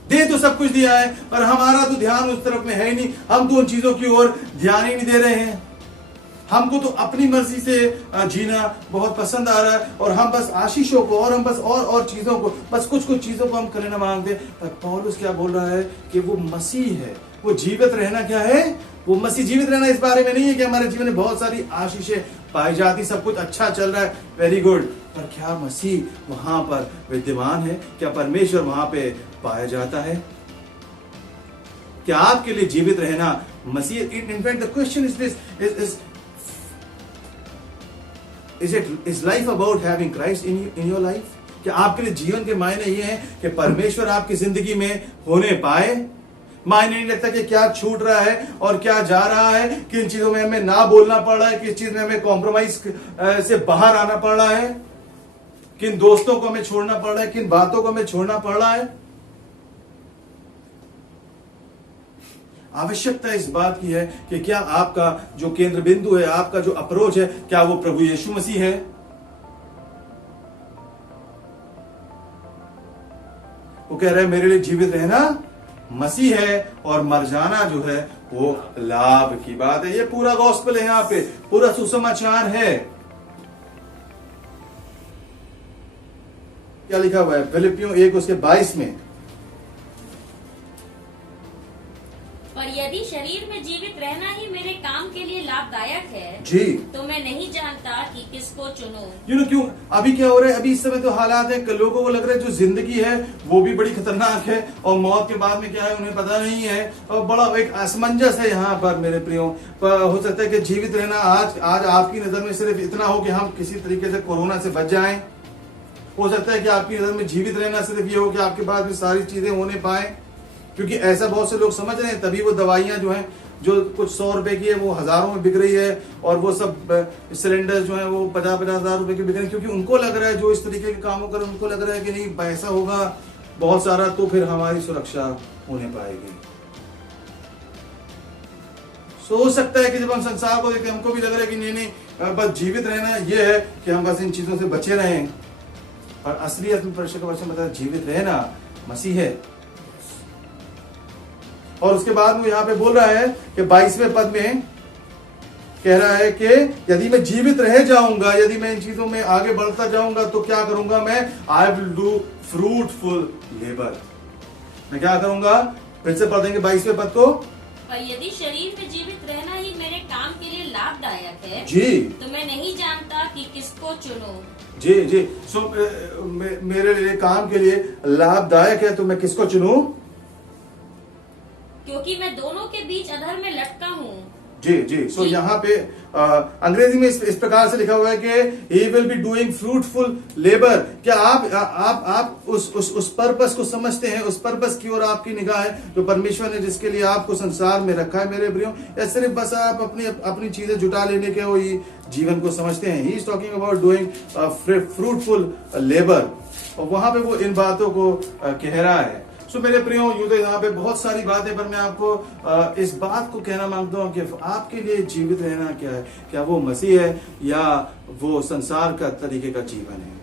दे तो सब कुछ दिया है पर हमारा तो ध्यान उस तरफ में है ही नहीं। हम तो उन चीजों की ओर ध्यान ही नहीं दे रहे हैं। हमको तो अपनी मर्जी से जीना बहुत पसंद आ रहा है और हम बस आशीषों को और हम बस और चीजों को, बस कुछ कुछ चीजों को हम करना मांगते। पर पौलुस क्या बोल रहा है कि वो मसीह है। वो जीवित रहना क्या है? वो मसीह जीवित रहना इस बारे में नहीं है कि हमारे जीवन में बहुत सारी आशीषें पाई जाती, सब कुछ अच्छा चल रहा है, वेरी गुड, पर क्या मसीह वहां पर विद्यमान है? क्या परमेश्वर वहां पे पाया जाता है? क्या आपके लिए जीवित रहना Masih? In fact the question is this, is life about having Christ in your life? क्या आपके लिए जीवन के मायने ये हैं कि परमेश्वर आपकी जिंदगी में होने पाए? मायने नहीं लगता कि क्या छूट रहा है और क्या जा रहा है, किन चीजों में हमें ना बोलना पड़ रहा है, किस चीज में हमें कॉम्प्रोमाइज से बाहर आना पड़ रहा है, किन दोस्तों को हमें छोड़ना पड़ रहा है, किन बातों को हमें छोड़ना पड़ रहा है। आवश्यकता इस बात की है कि क्या आपका जो केंद्र बिंदु है, आपका जो अप्रोच है, क्या वो प्रभु यीशु मसीह है? वो कह रहे हैं मेरे लिए जीवित रहना मसीह है और मर जाना जो है वो लाभ की बात है। ये पूरा गॉस्पेल है, यहाँ पे पूरा सुसमाचार है। क्या लिखा हुआ है फिलिपियों 1 उसके 22 में? पर यदि शरीर में जीवित रहना ही मेरे काम के लिए लाभदायक है जी, तो मैं नहीं जानता कि किसको चुनूं। यू नो क्यों? अभी क्या हो रहा है? अभी इस समय तो हालात है, लोगों को लग रहा है जो जिंदगी है वो भी बड़ी खतरनाक है और मौत के बाद में क्या है उन्हें पता नहीं है, और बड़ा एक असमंजस है यहाँ पर मेरे प्रियो। हो सकता है कि जीवित रहना आज आपकी नजर में सिर्फ इतना हो कि हम किसी तरीके से कोरोना से बच जाएं। हो सकता है कि आपकी नजर में जीवित रहना सिर्फ ये हो कि आपके पास भी सारी चीजें होने पाए, क्योंकि ऐसा बहुत से लोग समझ रहे हैं। तभी वो दवाइयां जो हैं, जो कुछ 100 रुपए की है वो हजारों में बिक रही है, और वो सब सिलेंडर जो है वो 50-50 हजार रुपए के बिक रहे हैं, क्योंकि उनको लग रहा है, जो इस तरीके के कामों कर उनको लग रहा है कि नहीं पैसा होगा बहुत सारा तो फिर हमारी सुरक्षा होने पाएगी। सो हो सकता है कि जब हम संसार को देखते हैं हमको भी लग रहा है कि नहीं बस जीवित रहना ये है कि हम बस इन चीजों से बचे रहें, पर असलियत में परमेश्वर का वचन बताया जीवित रहना मसीह है। और उसके बाद वो यहाँ पे बोल रहा है कि 22वें पद में कह रहा है कि यदि मैं जीवित रह जाऊंगा, यदि मैं इन चीजों में आगे बढ़ता जाऊंगा तो क्या करूंगा मैं, I will do fruitful labour. मैं क्या करूंगा, फिर से पढ़ देंगे 22वें पद को। पर यदि शरीर में जीवित रहना ही मेरे काम के लिए लाभदायक है जी, तो मैं नहीं जानता कि किसको चुनूं। जी जी। सो मेरे लिए काम के लिए लाभदायक है तो मैं किसको चुनूं? क्योंकि मैं दोनों के बीच अधर में लटका हूँ। जी जी। सो यहाँ पे अंग्रेजी में इस प्रकार से लिखा हुआ है कि he will be doing fruitful labor। क्या आप उस पर्पस को समझते हैं, उस पर्पस की ओर आपकी निगाह है जो परमेश्वर ने जिसके लिए आपको संसार में रखा है मेरे प्रियो, या सिर्फ बस आप अपनी चीजें जुटा लेने के वही जीवन को समझते हैं? He is talking about doing fruitful labour, और वहां पे वो इन बातों को कह रहा है। सो मेरे प्रियो, यूं तो यहाँ पे बहुत सारी बातें, पर मैं आपको इस बात को कहना मांगता हूँ कि आपके लिए जीवित रहना क्या है? क्या वो मसीह है या वो संसार का तरीके का जीवन है?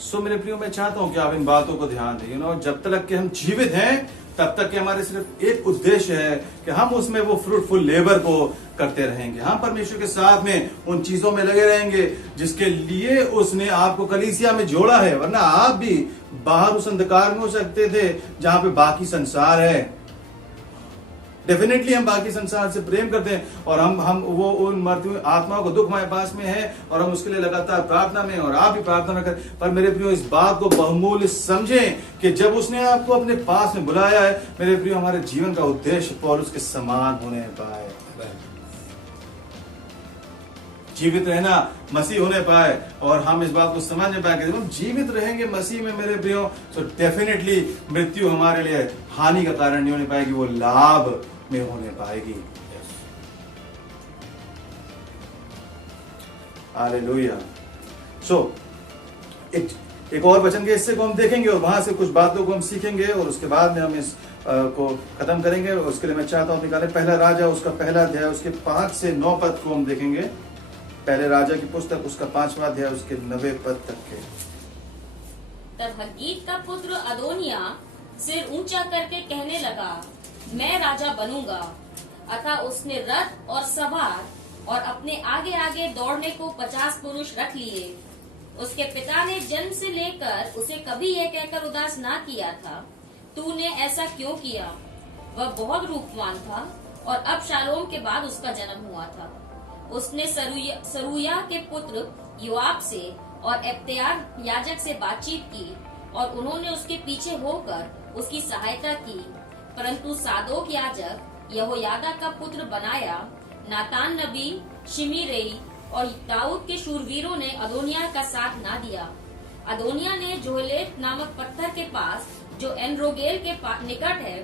सो मेरे प्रियो, मैं चाहता हूं कि आप इन बातों को ध्यान दें। जब तक कि हम जीवित हैं तब तक कि हमारे सिर्फ एक उद्देश्य है कि हम उसमें वो फ्रूटफुल लेबर को करते रहेंगे। हम परमेश्वर के साथ में उन चीजों में लगे रहेंगे जिसके लिए उसने आपको कलीसिया में जोड़ा है, वरना आप भी बाहर उस अंधकार में हो सकते थे जहां पे बाकी संसार है। डेफिनेटली हम बाकी संसार से प्रेम करते हैं और हम वो उन मरती हुई आत्माओं को दुख हमारे पास में है और हम उसके लिए लगातार प्रार्थना में, और आप भी प्रार्थना में करें। पर मेरे प्रियो, इस बात को बहुमूल्य समझें कि जब उसने आपको अपने पास में बुलाया है, मेरे प्रियो, हमारे जीवन का उद्देश्य पौलुस के समान होने पाए, जीवित रहना मसीह होने पाए, और हम इस बात को समझ नहीं पाए कि जब हम जीवित रहेंगे मसीह में मेरे प्रियो, तो डेफिनेटली मृत्यु हमारे लिए हानि का कारण नहीं होने पाएगी, वो लाभ में होने पाएगी। हालेलुया। सो एक और वचन के हिस्से को हम देखेंगे और वहां से कुछ बातों को हम सीखेंगे और उसके बाद में हम इस को खत्म करेंगे। उसके लिए मैं चाहता हूं निकालें पहला राजा, उसका पहला अध्याय, उसके 5 से 9 पद को हम देखेंगे। पहले राजा की पुस्तक, उसका 5वां अध्याय, उसके 9 पद तक के। तब हग्गीत का पुत्र अदोनिया सिर ऊंचा करके कहने लगा, मैं राजा बनूंगा। अतः उसने रथ और सवार और अपने आगे आगे दौड़ने को 50 पुरुष रख लिए। उसके पिता ने जन्म से लेकर उसे कभी यह कहकर उदास ना किया था, तूने ऐसा क्यों किया? वह बहुत रूपवान था और अब शालोम के बाद उसका जन्म हुआ था। उसने सरूया के पुत्र योआब से और एब्यातार याजक से बातचीत की और उन्होंने उसके पीछे होकर उसकी सहायता की। परंतु सादोक याजक यहोयादा का पुत्र बनाया, नातान नबी, शिमीरेई और दाऊद के शूरवीरों ने अदोनिया का साथ ना दिया। अदोनिया ने जोहेलेत नामक पत्थर के पास, जो एनरोगेल के निकट है,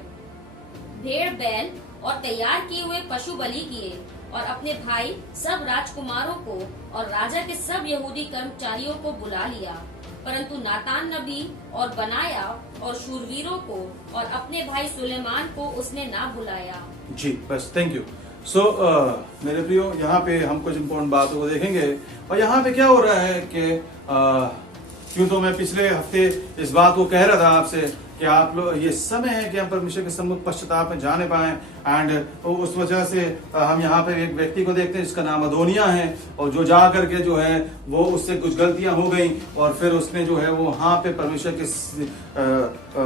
भेड़, बैल और तैयार किए हुए पशु बलि किए और अपने भाई सब राजकुमारों को और राजा के सब यहूदी कर्मचारियों को बुला लिया। परंतु नातान नबी और बनाया और शूरवीरों को और अपने भाई सुलेमान को उसने ना बुलाया। जी बस, थैंक यू। सो मेरे प्रियो, यहाँ पे हम कुछ इम्पोर्टेंट बातों को देखेंगे। और यहाँ पे क्या हो रहा है कि क्यों तो मैं पिछले हफ्ते इस बात को कह रहा था आपसे कि आप लोग, ये समय है कि हम परमेश्वर के सम्मुख पश्चाताप में जाने पाए। एंड उस वजह से हम यहाँ पे एक व्यक्ति को देखते हैं जिसका नाम अदोनिया है, और जो जा करके जो है वो उससे कुछ गलतियां हो गई और फिर उसने जो है वो वहां पे परमेश्वर के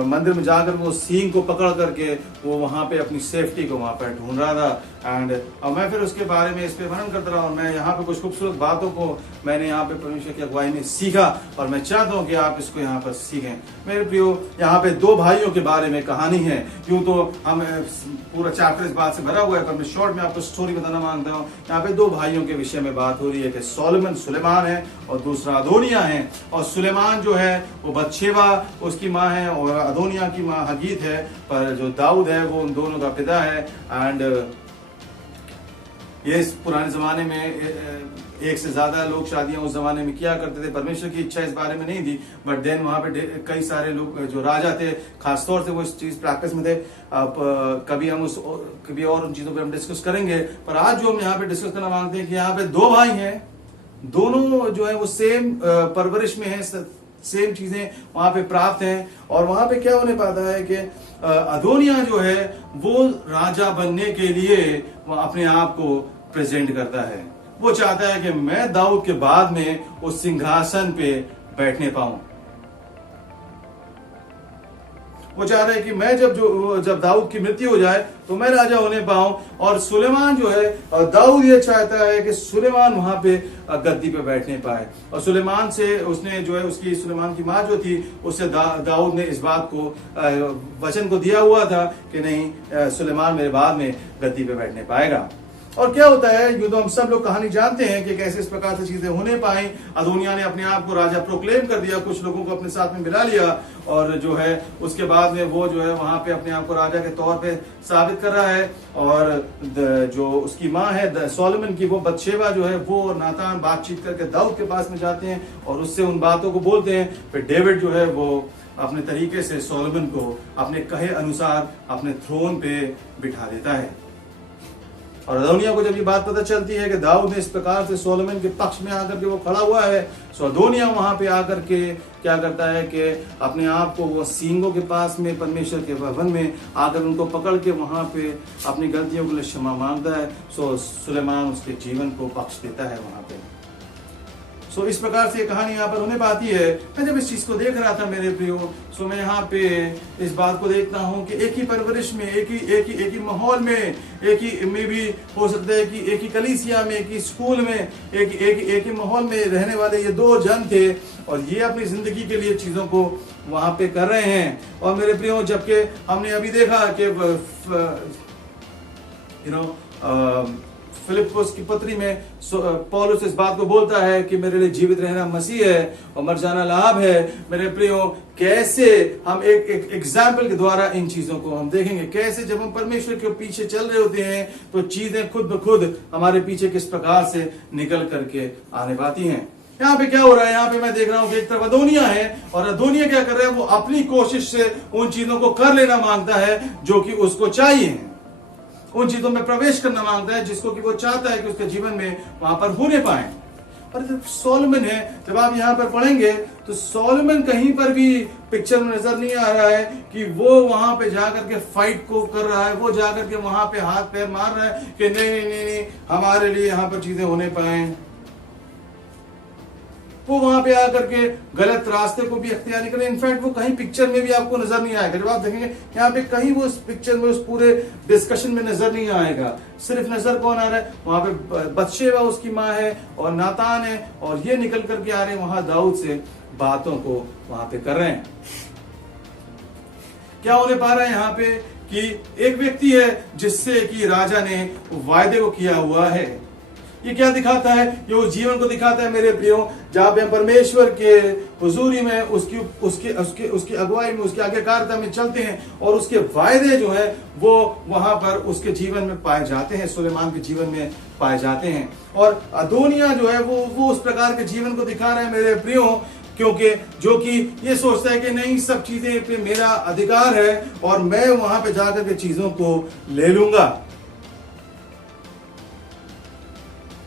मंदिर में जाकर वो सींग को पकड़ करके वो वहां पे अपनी सेफ्टी को वहां पर ढूंढ रहा था। एंड मैं फिर उसके बारे में इस पे वर्णन करता रहा और मैं यहाँ पे कुछ खूबसूरत बातों को मैंने यहाँ पे परमेश्वर की अगुवाई में सीखा और मैं चाहता हूँ कि आप इसको यहाँ पर सीखें। मेरे प्रियो, यहाँ पे 2 भाइयों के बारे में कहानी है। यूं तो हम पूरा चैप्टर इस बात से भरा हुआ है, पर मैं शॉर्ट में आपको स्टोरी बताना मांगता हूँ। यहाँ पे 2 भाइयों के विषय में बात हो रही है कि सुलेमान है और दूसरा अदोनिया है। और सुलेमान जो है वो बत्शेबा उसकी माँ है और अदोनिया की माँ हगीत है, पर जो दाऊद है वो उन दोनों का पिता है। एंड ये इस पुराने जमाने में एक से ज्यादा लोग शादियां उस जमाने में किया करते थे। परमेश्वर की इच्छा इस बारे में नहीं थी, बट देन वहां पे कई सारे लोग जो राजा थे खासतौर से वो इस चीज प्रैक्टिस में थे। कभी और उन चीजों पे हम डिस्कस करेंगे, पर आज जो हम यहाँ पे डिस्कस करना मांगते हैं कि यहाँ पे दो भाई हैं, दोनों जो है वो सेम परवरिश में है, सेम चीजें वहां पे प्राप्त हैं। और वहां पे क्या होने पाता है कि अदोनिया जो है वो राजा बनने के लिए वो अपने आप को प्रेजेंट करता है। वो चाहता है कि मैं दाऊद के बाद में उस सिंहासन पे बैठने पाऊं। वो चाह रहे हैं कि मैं जब दाऊद की मृत्यु हो जाए तो मैं राजा होने पाऊं। और सुलेमान जो है, दाऊद ये चाहता है कि सुलेमान वहां पे गद्दी पे बैठने पाए। और सुलेमान से उसने जो है उसकी सुलेमान की माँ जो थी उससे दाऊद ने इस बात को वचन को दिया हुआ था कि नहीं, सुलेमान मेरे बाद में गद्दी पे बैठने पाएगा। और क्या होता है, यूं तो हम सब लोग कहानी जानते हैं कि कैसे इस प्रकार से चीजें होने पाई। अदोनिया ने अपने आप को राजा प्रोक्लेम कर दिया, कुछ लोगों को अपने साथ में मिला लिया, और जो है उसके बाद में वो जो है वहां पे अपने आप को राजा के तौर पे साबित कर रहा है। और जो उसकी माँ है सोलोमन की, वो बतशेबा जो है वो नातान बातचीत करके दाऊद के पास में जाते हैं और उससे उन बातों को बोलते हैं। फिर डेविड जो है वो अपने तरीके से सोलोमन को अपने कहे अनुसार अपने थ्रोन पे बिठा देता है। और अदोनिया को जब ये बात पता चलती है कि दाऊद ने इस प्रकार से सोलोमन के पक्ष में आकर के वो खड़ा हुआ है, सो अदोनिया वहां पे आकर के क्या करता है कि अपने आप को वो सींगों के पास में परमेश्वर के भवन में आकर उनको पकड़ के वहां पे अपनी गलतियों के लिए क्षमा मांगता है। सो सुलेमान उसके जीवन को बख्श देता है वहां पे। सो इस प्रकार से कहानी यहाँ पर होने पाती है। मैं जब इस चीज को देख रहा था मेरे प्रियो, सो मैं यहाँ पे इस बात को देखता हूँ कि एक ही परवरिश में, एक ही माहौल में, एक ही में भी हो सकता है कि एक ही कलीसिया में, एक ही स्कूल में, एक ही माहौल में रहने वाले ये दो जन थे और ये अपनी जिंदगी के लिए चीजों को वहां पे कर रहे हैं। और मेरे प्रियो, जबकि हमने अभी देखा कि फिलिप्पुस की पत्री में पौलुस इस बात को बोलता है कि मेरे लिए जीवित रहना मसीह है और मर जाना लाभ है। मेरे प्रियो, कैसे हम एक एग्जाम्पल के द्वारा इन चीजों को हम देखेंगे, कैसे जब हम परमेश्वर के पीछे चल रहे होते हैं तो चीजें खुद ब खुद हमारे पीछे किस प्रकार से निकल करके आने पाती हैं। यहाँ पे क्या हो रहा है, यहाँ पे मैं देख रहा हूँ कि एक तरफ अदोनिया है और अदोनिया क्या कर रहा है, वो अपनी कोशिश से उन चीजों को कर लेना मांगता है जो कि उसको चाहिए, उन चीजों में प्रवेश करना मांगता है जिसको कि वो चाहता है कि उसके जीवन में वहां पर होने पाए। और जब सोलोमन है, जब आप यहाँ पर पढ़ेंगे तो सोलोमन कहीं पर भी पिक्चर में नजर नहीं आ रहा है कि वो वहां पे जाकर के फाइट को कर रहा है, वो जाकर के वहां पे हाथ पैर मार रहा है कि नहीं हमारे लिए यहाँ पर चीजें होने पाए। वो वहां पे आकर के गलत रास्ते को भी अख्तियार नहीं करे। इनफैक्ट वो कहीं पिक्चर में भी आपको नजर नहीं आएगा। जब आप देखेंगे यहाँ पे कहीं वो उस पिक्चर में, उस पूरे डिस्कशन में नजर नहीं आएगा। सिर्फ नजर कौन आ रहा है, वहां पे बतशेबा उसकी माँ है और नातान है और ये निकल करके आ रहे हैं वहां दाऊद से बातों को वहां पे कर रहे हैं। क्या होने पा रहा है यहाँ पे कि एक व्यक्ति है जिससे कि राजा ने वायदे को किया हुआ है। ये क्या दिखाता है, ये उस जीवन को दिखाता है मेरे प्रियो, जहां पे हम परमेश्वर के हुजूरी में उसकी अगुवाई में, उसकी आज्ञाकारिता में चलते हैं और उसके वायदे जो है वो वहां पर उसके जीवन में पाए जाते हैं, सुलेमान के जीवन में पाए जाते हैं। और अदोनिया जो है वो उस प्रकार के जीवन को दिखा रहा है मेरे प्रियो, क्योंकि जो कि ये सोचता है कि नहीं, सब चीजें पे मेरा अधिकार है और मैं वहां पे जाकर के चीजों को ले लूंगा।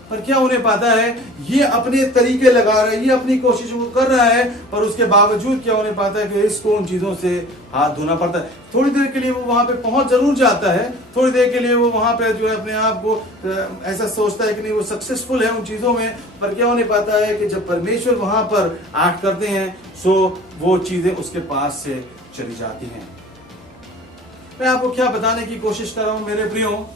पर क्या होने पाता है, ये अपने तरीके लगा रहा है, ये अपनी कोशिशों को कर रहा है, पर उसके बावजूद क्या होने पाता है कि इसको उन चीजों से हाथ धोना पड़ता है। थोड़ी देर के लिए वो वहां पे पहुंच जरूर जाता है, थोड़ी देर के लिए वो वहां पे जो है अपने आप को ऐसा सोचता है कि नहीं वो सक्सेसफुल है उन चीजों में, पर क्या होने पाता है कि जब परमेश्वर वहां पर एक्ट करते हैं सो वो चीजें उसके पास से चली जाती हैं। मैं आपको क्या बताने की कोशिश कर रहा हूं मेरे प्रियो,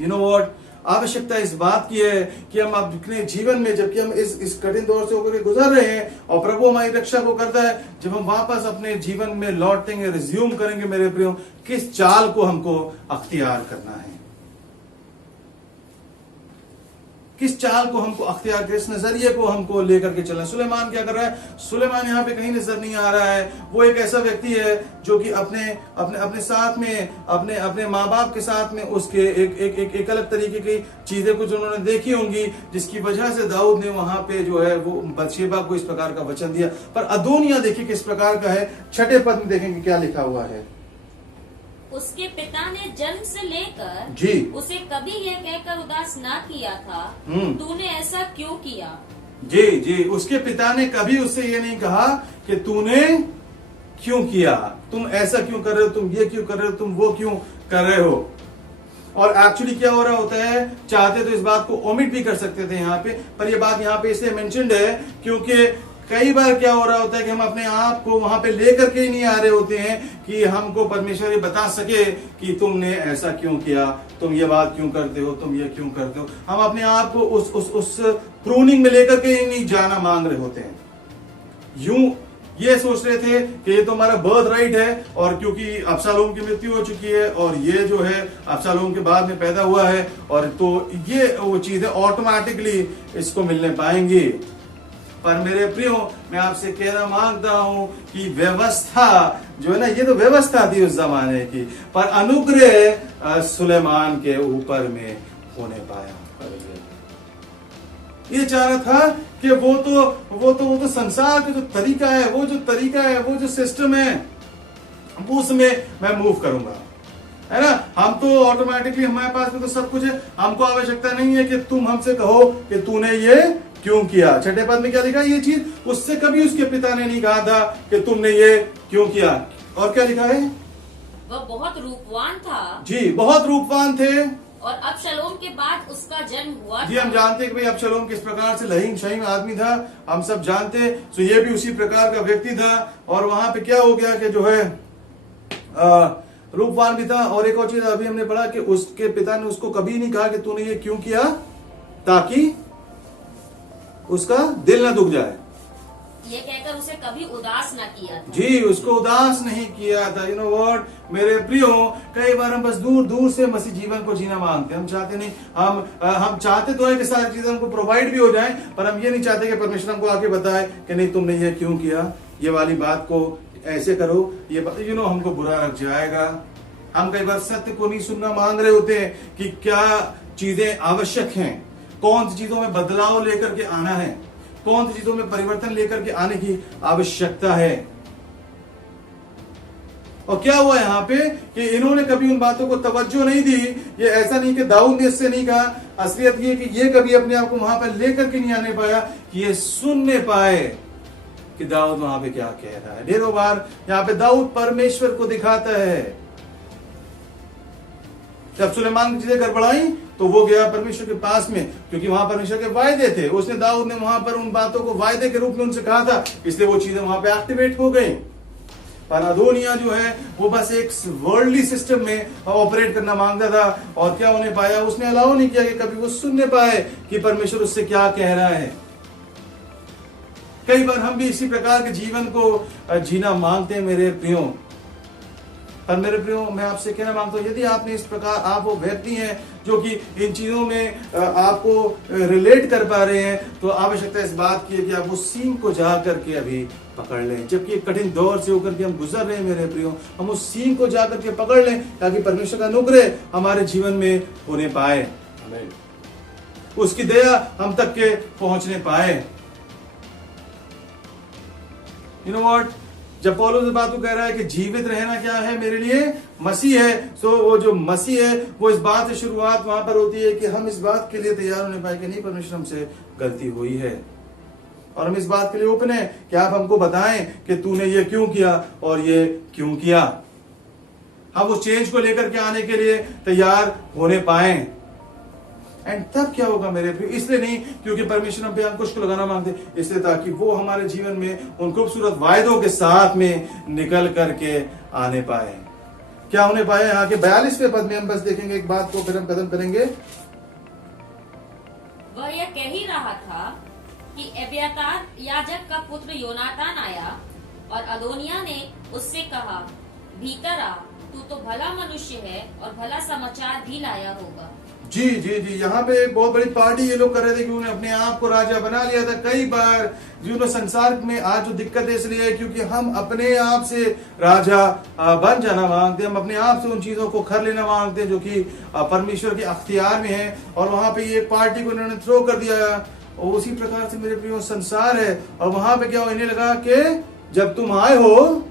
यू नो व्हाट, आवश्यकता इस बात की है कि हम अपने जीवन में, जबकि हम इस कठिन दौर से होकर गुजर रहे हैं और प्रभु हमारी रक्षा को करता है, जब हम वापस अपने जीवन में लौटेंगे, रिज्यूम करेंगे मेरे प्रियो, किस चाल को हमको अख्तियार करना है, किस चाल को हमको अख्तियार, किस नजरिए को हमको लेकर के चलना। सुलेमान क्या कर रहा है? सुलेमान यहाँ पे कहीं नजर नहीं आ रहा है। वो एक ऐसा व्यक्ति है जो कि अपने अपने अपने साथ में, अपने अपने माँ बाप के साथ में उसके एक अलग तरीके की चीजें कुछ उन्होंने देखी होंगी, जिसकी वजह से दाऊद ने वहां पे जो है वो बतशेबा को इस प्रकार का वचन दिया। पर अदोनिया देखिए किस प्रकार का है। 6 पद में देखेंगे क्या लिखा हुआ है। उसके पिता ने जन्म से लेकर जी उसे कभी यह कहकर उदास ना किया था, तूने ऐसा क्यों किया। जी जी, उसके पिता ने कभी उससे ये नहीं कहा कि तूने क्यों किया, तुम ऐसा क्यों कर रहे हो, तुम ये क्यों कर रहे हो, तुम वो क्यों कर रहे हो। और एक्चुअली क्या हो रहा होता है, चाहते तो इस बात को ओमिट भी कर सकते थे यहाँ पे, पर ये बात यहाँ पे इसलिए मेंशन्ड है क्योंकि कई बार क्या हो रहा होता है कि हम अपने आप को वहां पे लेकर के ही नहीं आ रहे होते हैं कि हमको परमेश्वर ये बता सके कि तुमने ऐसा क्यों किया, तुम ये बात क्यों करते हो, तुम ये क्यों करते हो। हम अपने आप को उस प्रूनिंग में लेकर के ही नहीं जाना मांग रहे होते हैं। यूं ये सोच रहे थे कि ये तो हमारा बर्थ राइट है, और क्योंकि अबशालोम की मृत्यु हो चुकी है और ये जो है अबशालोम के बाद में पैदा हुआ है, और तो ये वो चीजें ऑटोमेटिकली इसको मिलने पाएंगी। पर मेरे प्रियो, मैं आपसे कहना मांगता हूं कि व्यवस्था जो है ना, ये तो व्यवस्था थी उस जमाने की, पर अनुग्रह सुलेमान के ऊपर में होने पाया। ये चाह रहा था कि वो तो संसार का जो तरीका है, वो जो सिस्टम है, उसमें मैं मूव करूंगा, है ना। हम तो ऑटोमेटिकली, हमारे पास में तो सब कुछ है, हमको आवश्यकता नहीं है कि तुम हमसे कहो कि तूने ये क्यों किया। 6 पद में क्या लिखा? ये चीज उससे कभी उसके पिता ने नहीं कहा था कि तुमने ये क्यों किया। और क्या लिखा है? वह बहुत रूपवान था। जी, बहुत रूपवान थे। और अबशालोम के बाद उसका जन्म हुआ। जी, हम जानते हैं कि भाई अबशालोम किस प्रकार से लहीम शहीम आदमी था, हम सब जानते। तो ये भी उसी प्रकार का व्यक्ति था। और वहां पे क्या हो गया कि जो है रूपवान भी था। और एक और चीज अभी हमने पढ़ा कि उसके पिता ने उसको कभी नहीं कहा कि तूने ये क्यों किया, ताकि उसका दिल ना दुख जाए। ये कहकर उसे कभी उदास ना किया था। जी, उसको उदास नहीं किया था। यू नो व्हाट मेरे प्रियो, कई बार हम बस दूर दूर से मसीह जीवन को जीना मांगते हैं। हम चाहते नहीं, हम चाहते तो है कि सारी चीजें हमको प्रोवाइड भी हो जाए, पर हम ये नहीं चाहते कि परमेश्वर हमको आके बताए कि नहीं तुमने ये क्यों किया, ये वाली बात को ऐसे करो, ये यू नो हमको बुरा लग जाएगा। हम कई बार सत्य को नहीं सुनना मांग रहे होते हैं कि क्या चीजें आवश्यक हैं, कौन सी चीजों में बदलाव लेकर के आना है, कौन सी चीजों में परिवर्तन लेकर के आने की आवश्यकता है। और क्या हुआ यहाँ पे कि इन्होंने कभी उन बातों को तवज्जो नहीं दी। ये ऐसा नहीं कि दाऊद ने इससे नहीं कहा, असलियत ये कि ये कभी अपने आप को वहां पर लेकर के नहीं आने पाया कि ये सुनने पाए कि दाऊद वहां पे क्या कह रहा है। ढेरों बार यहाँ पे दाऊद परमेश्वर को दिखाता है। जब सुलेमान की चीजें गड़बड़ाई तो वो गया परमेश्वर के पास में, क्योंकि वहां परमेश्वर के वायदे थे। उसने दाऊद ने वहां पर उन बातों को वायदे के रूप में उनसे कहा था, इसलिए वो चीजें वहां पे एक्टिवेट हो गई। पर अदोनिया जो है वो बस एक वर्ल्डली सिस्टम में ऑपरेट करना मांगता था, और क्या होने पाया, उसने अलाउ नहीं किया कि कभी वो सुनने पाए कि परमेश्वर उससे क्या कह रहा है। कई बार हम भी इसी प्रकार के जीवन को जीना मांगते हैं मेरे प्रियो। पर मेरे प्रियो, मैं आपसे कहना मांगता हूं, यदि आपने इस प्रकार, आप वो व्यक्ति हैं जो कि इन चीजों में आपको रिलेट कर पा रहे हैं, तो आवश्यकता इस बात की है कि आप उस सीन को जा करके अभी पकड़ लें। जबकि एक कठिन दौर से होकर के हम गुजर रहे हैं मेरे प्रियो, हम उस सीन को जा करके पकड़ लें ताकि परमेश्वर का अनुग्रह हमारे जीवन में होने पाए, उसकी दया हम तक के पहुंचने पाए। यू नो व्हाट, जब पौलुस इस बात को कह रहा है कि जीवित रहना क्या है मेरे लिए, मसीह है, तो वो जो मसीह है वो इस बात से शुरुआत वहां पर होती है कि हम इस बात के लिए तैयार होने पाए कि नहीं, परमेश्वर हमसे गलती हुई है, और हम इस बात के लिए ओपन है कि आप हमको बताएं कि तूने ये क्यों किया और ये क्यों किया। हम उस चेंज को लेकर के आने के लिए तैयार होने पाए। एंड तब क्या होगा मेरे प्रिय, इसलिए नहीं क्योंकि परमेश्वर हम पे अंकुश को लगाना मांगते, इसलिए ताकि वो हमारे जीवन में उन खूबसूरत वायदों के साथ में निकल करके आने पाए। क्या होने पाए, यहाँ के 42वें पद में हम बस देखेंगे एक बात को, फिर हम कदम करेंगे। वह यह कह ही रहा था कि एब्यातार याजक का पुत्र योनातान आया, और अदोनिया ने उससे कहा, भीतर आ, तू तो भला मनुष्य है और भला समाचार भी लाया होगा। जी जी जी, यहाँ पे एक बहुत बड़ी पार्टी ये लोग कर रहे थे कि उन्हें अपने आप को राजा बना लिया था। कई बार जो संसार में आज जो दिक्कत इसलिए है क्योंकि हम अपने आप से राजा बन जाना मांगते हैं, हम अपने आप से उन चीजों को कर लेना मांगते हैं जो कि परमेश्वर के अख्तियार में है, और वहां पे ये पार्टी को इन्होंने थ्रो कर दिया। और उसी प्रकार से मेरे प्रियो संसार है, और वहां पे क्या इन्हें लगा कि जब तुम आए हो,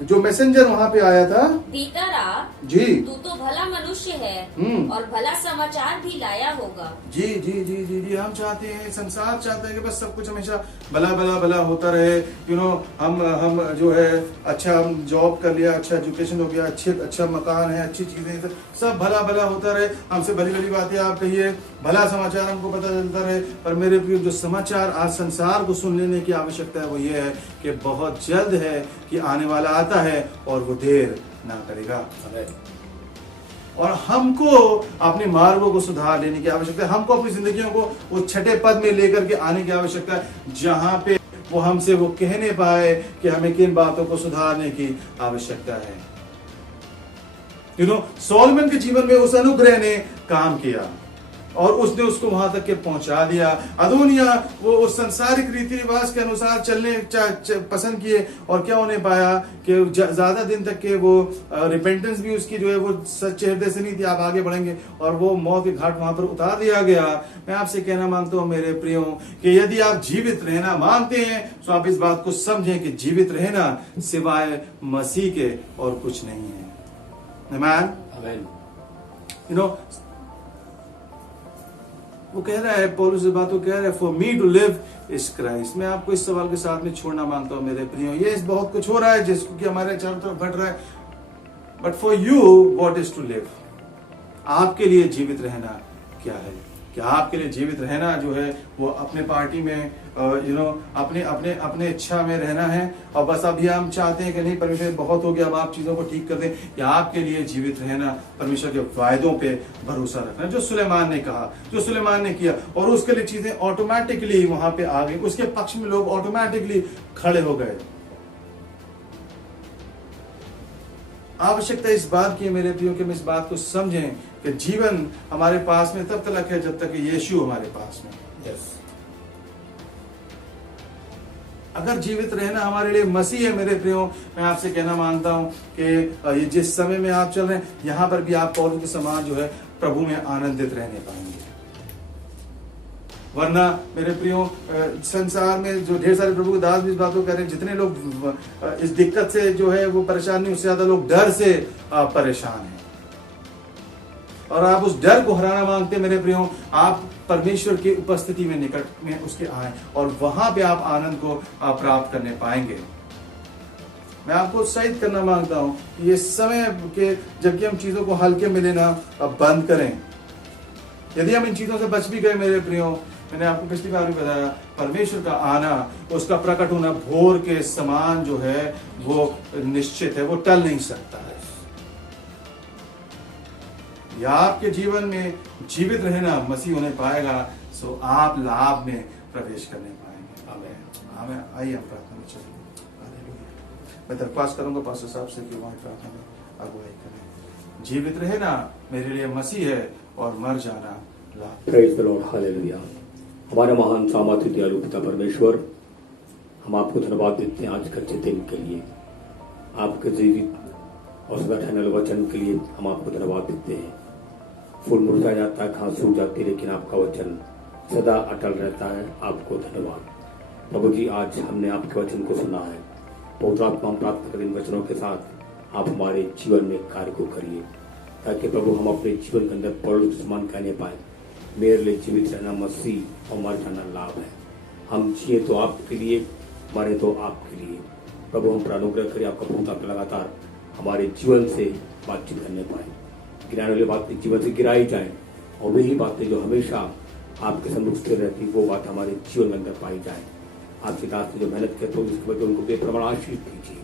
जो मैसेंजर वहां पे आया था, पीतरा जी तू तो भला मनुष्य है और भला समाचार भी लाया होगा। जी जी जी जी जी, हम चाहते हैं, संसार चाहता है कि बस सब कुछ हमेशा भला भला भला होता रहे। हम जो है अच्छा हम जॉब कर लिया, अच्छा एजुकेशन हो गया, अच्छा मकान है, अच्छी चीजें, सब भला भला होता रहे, हमसे भली भली बातें आप कहिए, भला समाचार हमको पता चलता रहे। पर मेरे प्रिय जो समाचार आज संसार को सुन लेने की आवश्यकता है वो ये है कि बहुत जल्द है कि आने वाला आता है और वो देर ना करेगा। और हमको अपने मार्गों को सुधार लेने की आवश्यकता है, हमको अपनी जिंदगियों को वो छठे पद में लेकर के आने की आवश्यकता है, जहां पे वो हमसे वो कहने पाए कि हमें किन बातों को सुधारने की आवश्यकता है। सोलोमन के जीवन में उस अनुग्रह ने काम किया और उसने उसको वहां तक के पहुंचा दिया। अदोनिया वो उस सांसारिक रीति रिवाज के अनुसार चलने पसंद किए, और क्या होने पाया कि ज्यादा दिन तक के वो रिपेंटेंस भी उसकी जो है वो सच्चे हृदय से नहीं थी। आप आगे बढ़ेंगे और वो मौत के घाट वहां पर उतार दिया गया। मैं आपसे कहना मांगता हूं मेरे प्रियो कि यदि आप जीवित रहना मांगते हैं तो आप इस बात को समझें कि जीवित रहना सिवाय मसीह के और कुछ नहीं है। आमीन। वो कह रहा है, पौलुस इस बात को कह रहा है, for me to live is Christ. मैं आपको इस सवाल के साथ में छोड़ना मांगता हूं मेरे प्रियो। ये इस बहुत कुछ हो रहा है जिसको कि हमारे चारों तरफ घट रहा है, but for you what is to live. आपके लिए जीवित रहना क्या है? कि आपके लिए जीवित रहना जो है वो अपने पार्टी में अपने इच्छा में रहना है, और बस अभी हम चाहते हैं कि नहीं परमेश्वर बहुत हो गया, अब आप चीजों को ठीक कर दें। या आपके लिए जीवित रहना परमेश्वर के वायदों पे भरोसा रखना, जो सुलेमान ने कहा, जो सुलेमान ने किया, और उसके लिए चीजें ऑटोमेटिकली वहां पे आ गई, उसके पक्ष में लोग ऑटोमेटिकली खड़े हो गए। आवश्यकता इस बात की मेरे प्रियो कि हम इस बात को समझें कि जीवन हमारे पास में तब तक है जब तक यीशु हमारे पास में। यस, अगर जीवित रहना हमारे लिए मसीह है मेरे प्रियो, मैं आपसे कहना मांगता हूं कि ये जिस समय में आप चल रहे हैं यहां पर भी आप पौलुस के समान जो है प्रभु में आनंदित रहने पाएंगे। वरना मेरे प्रियो संसार में जो ढेर सारे प्रभु के दास भी इस बात को कह रहे हैं, जितने लोग इस दिक्कत से जो है वो परेशान नहीं, उससे ज्यादा लोग डर से परेशान हैं। और आप उस डर को हराना मांगते हैं मेरे प्रियो, आप परमेश्वर की उपस्थिति में निकट में उसके आए और वहां पे आप आनंद को प्राप्त करने पाएंगे। मैं आपको उत्साहित करना मांगता हूं कि ये समय के जबकि हम चीजों को हल्के में लेना अब बंद करें। यदि हम इन चीजों से बच भी गए मेरे प्रियो, मैंने आपको पिछली बार भी बताया, परमेश्वर का आना, उसका प्रकट होना भोर के समान जो है वो निश्चित है, वो टल नहीं सकता है। या आपके जीवन में जीवित रहना मसीह होने पाएगा, सो आप लाभ में प्रवेश करने पाएंगे। आमीन। आइए हम प्रार्थना में चलेंगे। मैं दरख्वास्त करूंगा पास्टर साहब से कि वहां प्रार्थना में अगुवाई करें। जीवित रहना मेरे लिए मसीह है और मर जाना लाभ। Praise the Lord, hallelujah. हमारे महान सामर्थ्य दयालु पिता परमेश्वर, हम आपको धन्यवाद देते हैं आज के अच्छे दिन के लिए, आपके जीवित और सदा रहने वाले वचन के लिए हम आपको धन्यवाद देते हैं। फूल मुरझा जाता है, घास सूख जाती है, लेकिन आपका वचन सदा अटल रहता है। आपको धन्यवाद प्रभु जी। आज हमने आपके वचन को सुना है, पवित्र आत्मा प्राप्त कर इन वचनों के साथ आप हमारे जीवन में कार्य को करिए, ताकि प्रभु हम अपने जीवन के अंदर पौलुस समान कहने पाए, मेरे लिए जीवित रहना मसीह और मर जाना लाभ है। हम जिए तो आपके लिए, मरे तो आपके लिए। प्रभु हम पर अनुग्रह करिए, आपका पवित्र लगातार हमारे जीवन से बातचीत करने पाए, गिराने वाली बातें जीवन से गिराई जाए, और वही बातें जो हमेशा आपके सम्मुख स्थिर रहती वो बात हमारे जीवन के अंदर पाई जाए। आपके दास ने जो मेहनत करते हो इसके वजह उनको बेप्रमाण आशीष दीजिए,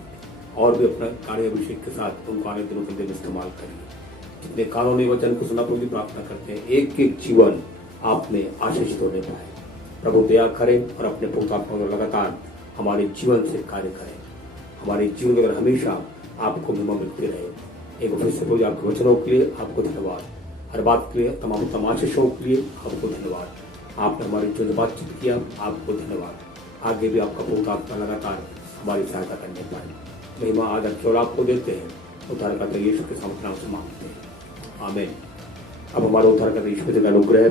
और भी अपना कार्य अभिषेक के साथ उनको आने दिनों के अंदर इस्तेमाल करिए। जितने कानूनी वचन को सुना प्रभु प्रार्थना करते हैं, एक एक जीवन आप में आशीषित होने पाए। प्रभु दया करें और अपने पवित्र आत्मा को लगातार हमारे जीवन से कार्य करें, हमारे जीवन में हमेशा आपको महिमा मिलती रहे। एक फिर से बोलिए, आपके वचनों के लिए आपको धन्यवाद। हर बात के लिए, तमाम आशीषों के लिए आपको धन्यवाद। आपने हमारी जो बातचीत किया, आपको धन्यवाद। आगे भी आपका बहुत आत्मा लगातार हमारी सहायता करने पाए। महिमा आदर केवल आपको देते हैं, उद्धारकर्ता यीशु के सामर्थ्य नाम से मांगते हैं, आमीन। अब हमारे उद्धारकर्ता यीशु मसीह का अनुग्रह,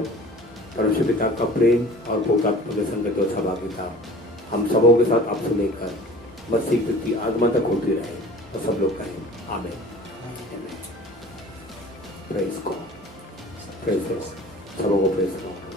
परमेश्वर पिता का प्रेम और पवित्र आत्मा के संगति और सहभागिता हम सबों के साथ आपसे लेकर मसीह की आगमन तक होती रहे। तो सब लोग कहें आमीन। प्रेज गॉड, प्रेज गॉड, सबों को प्रेज गॉड।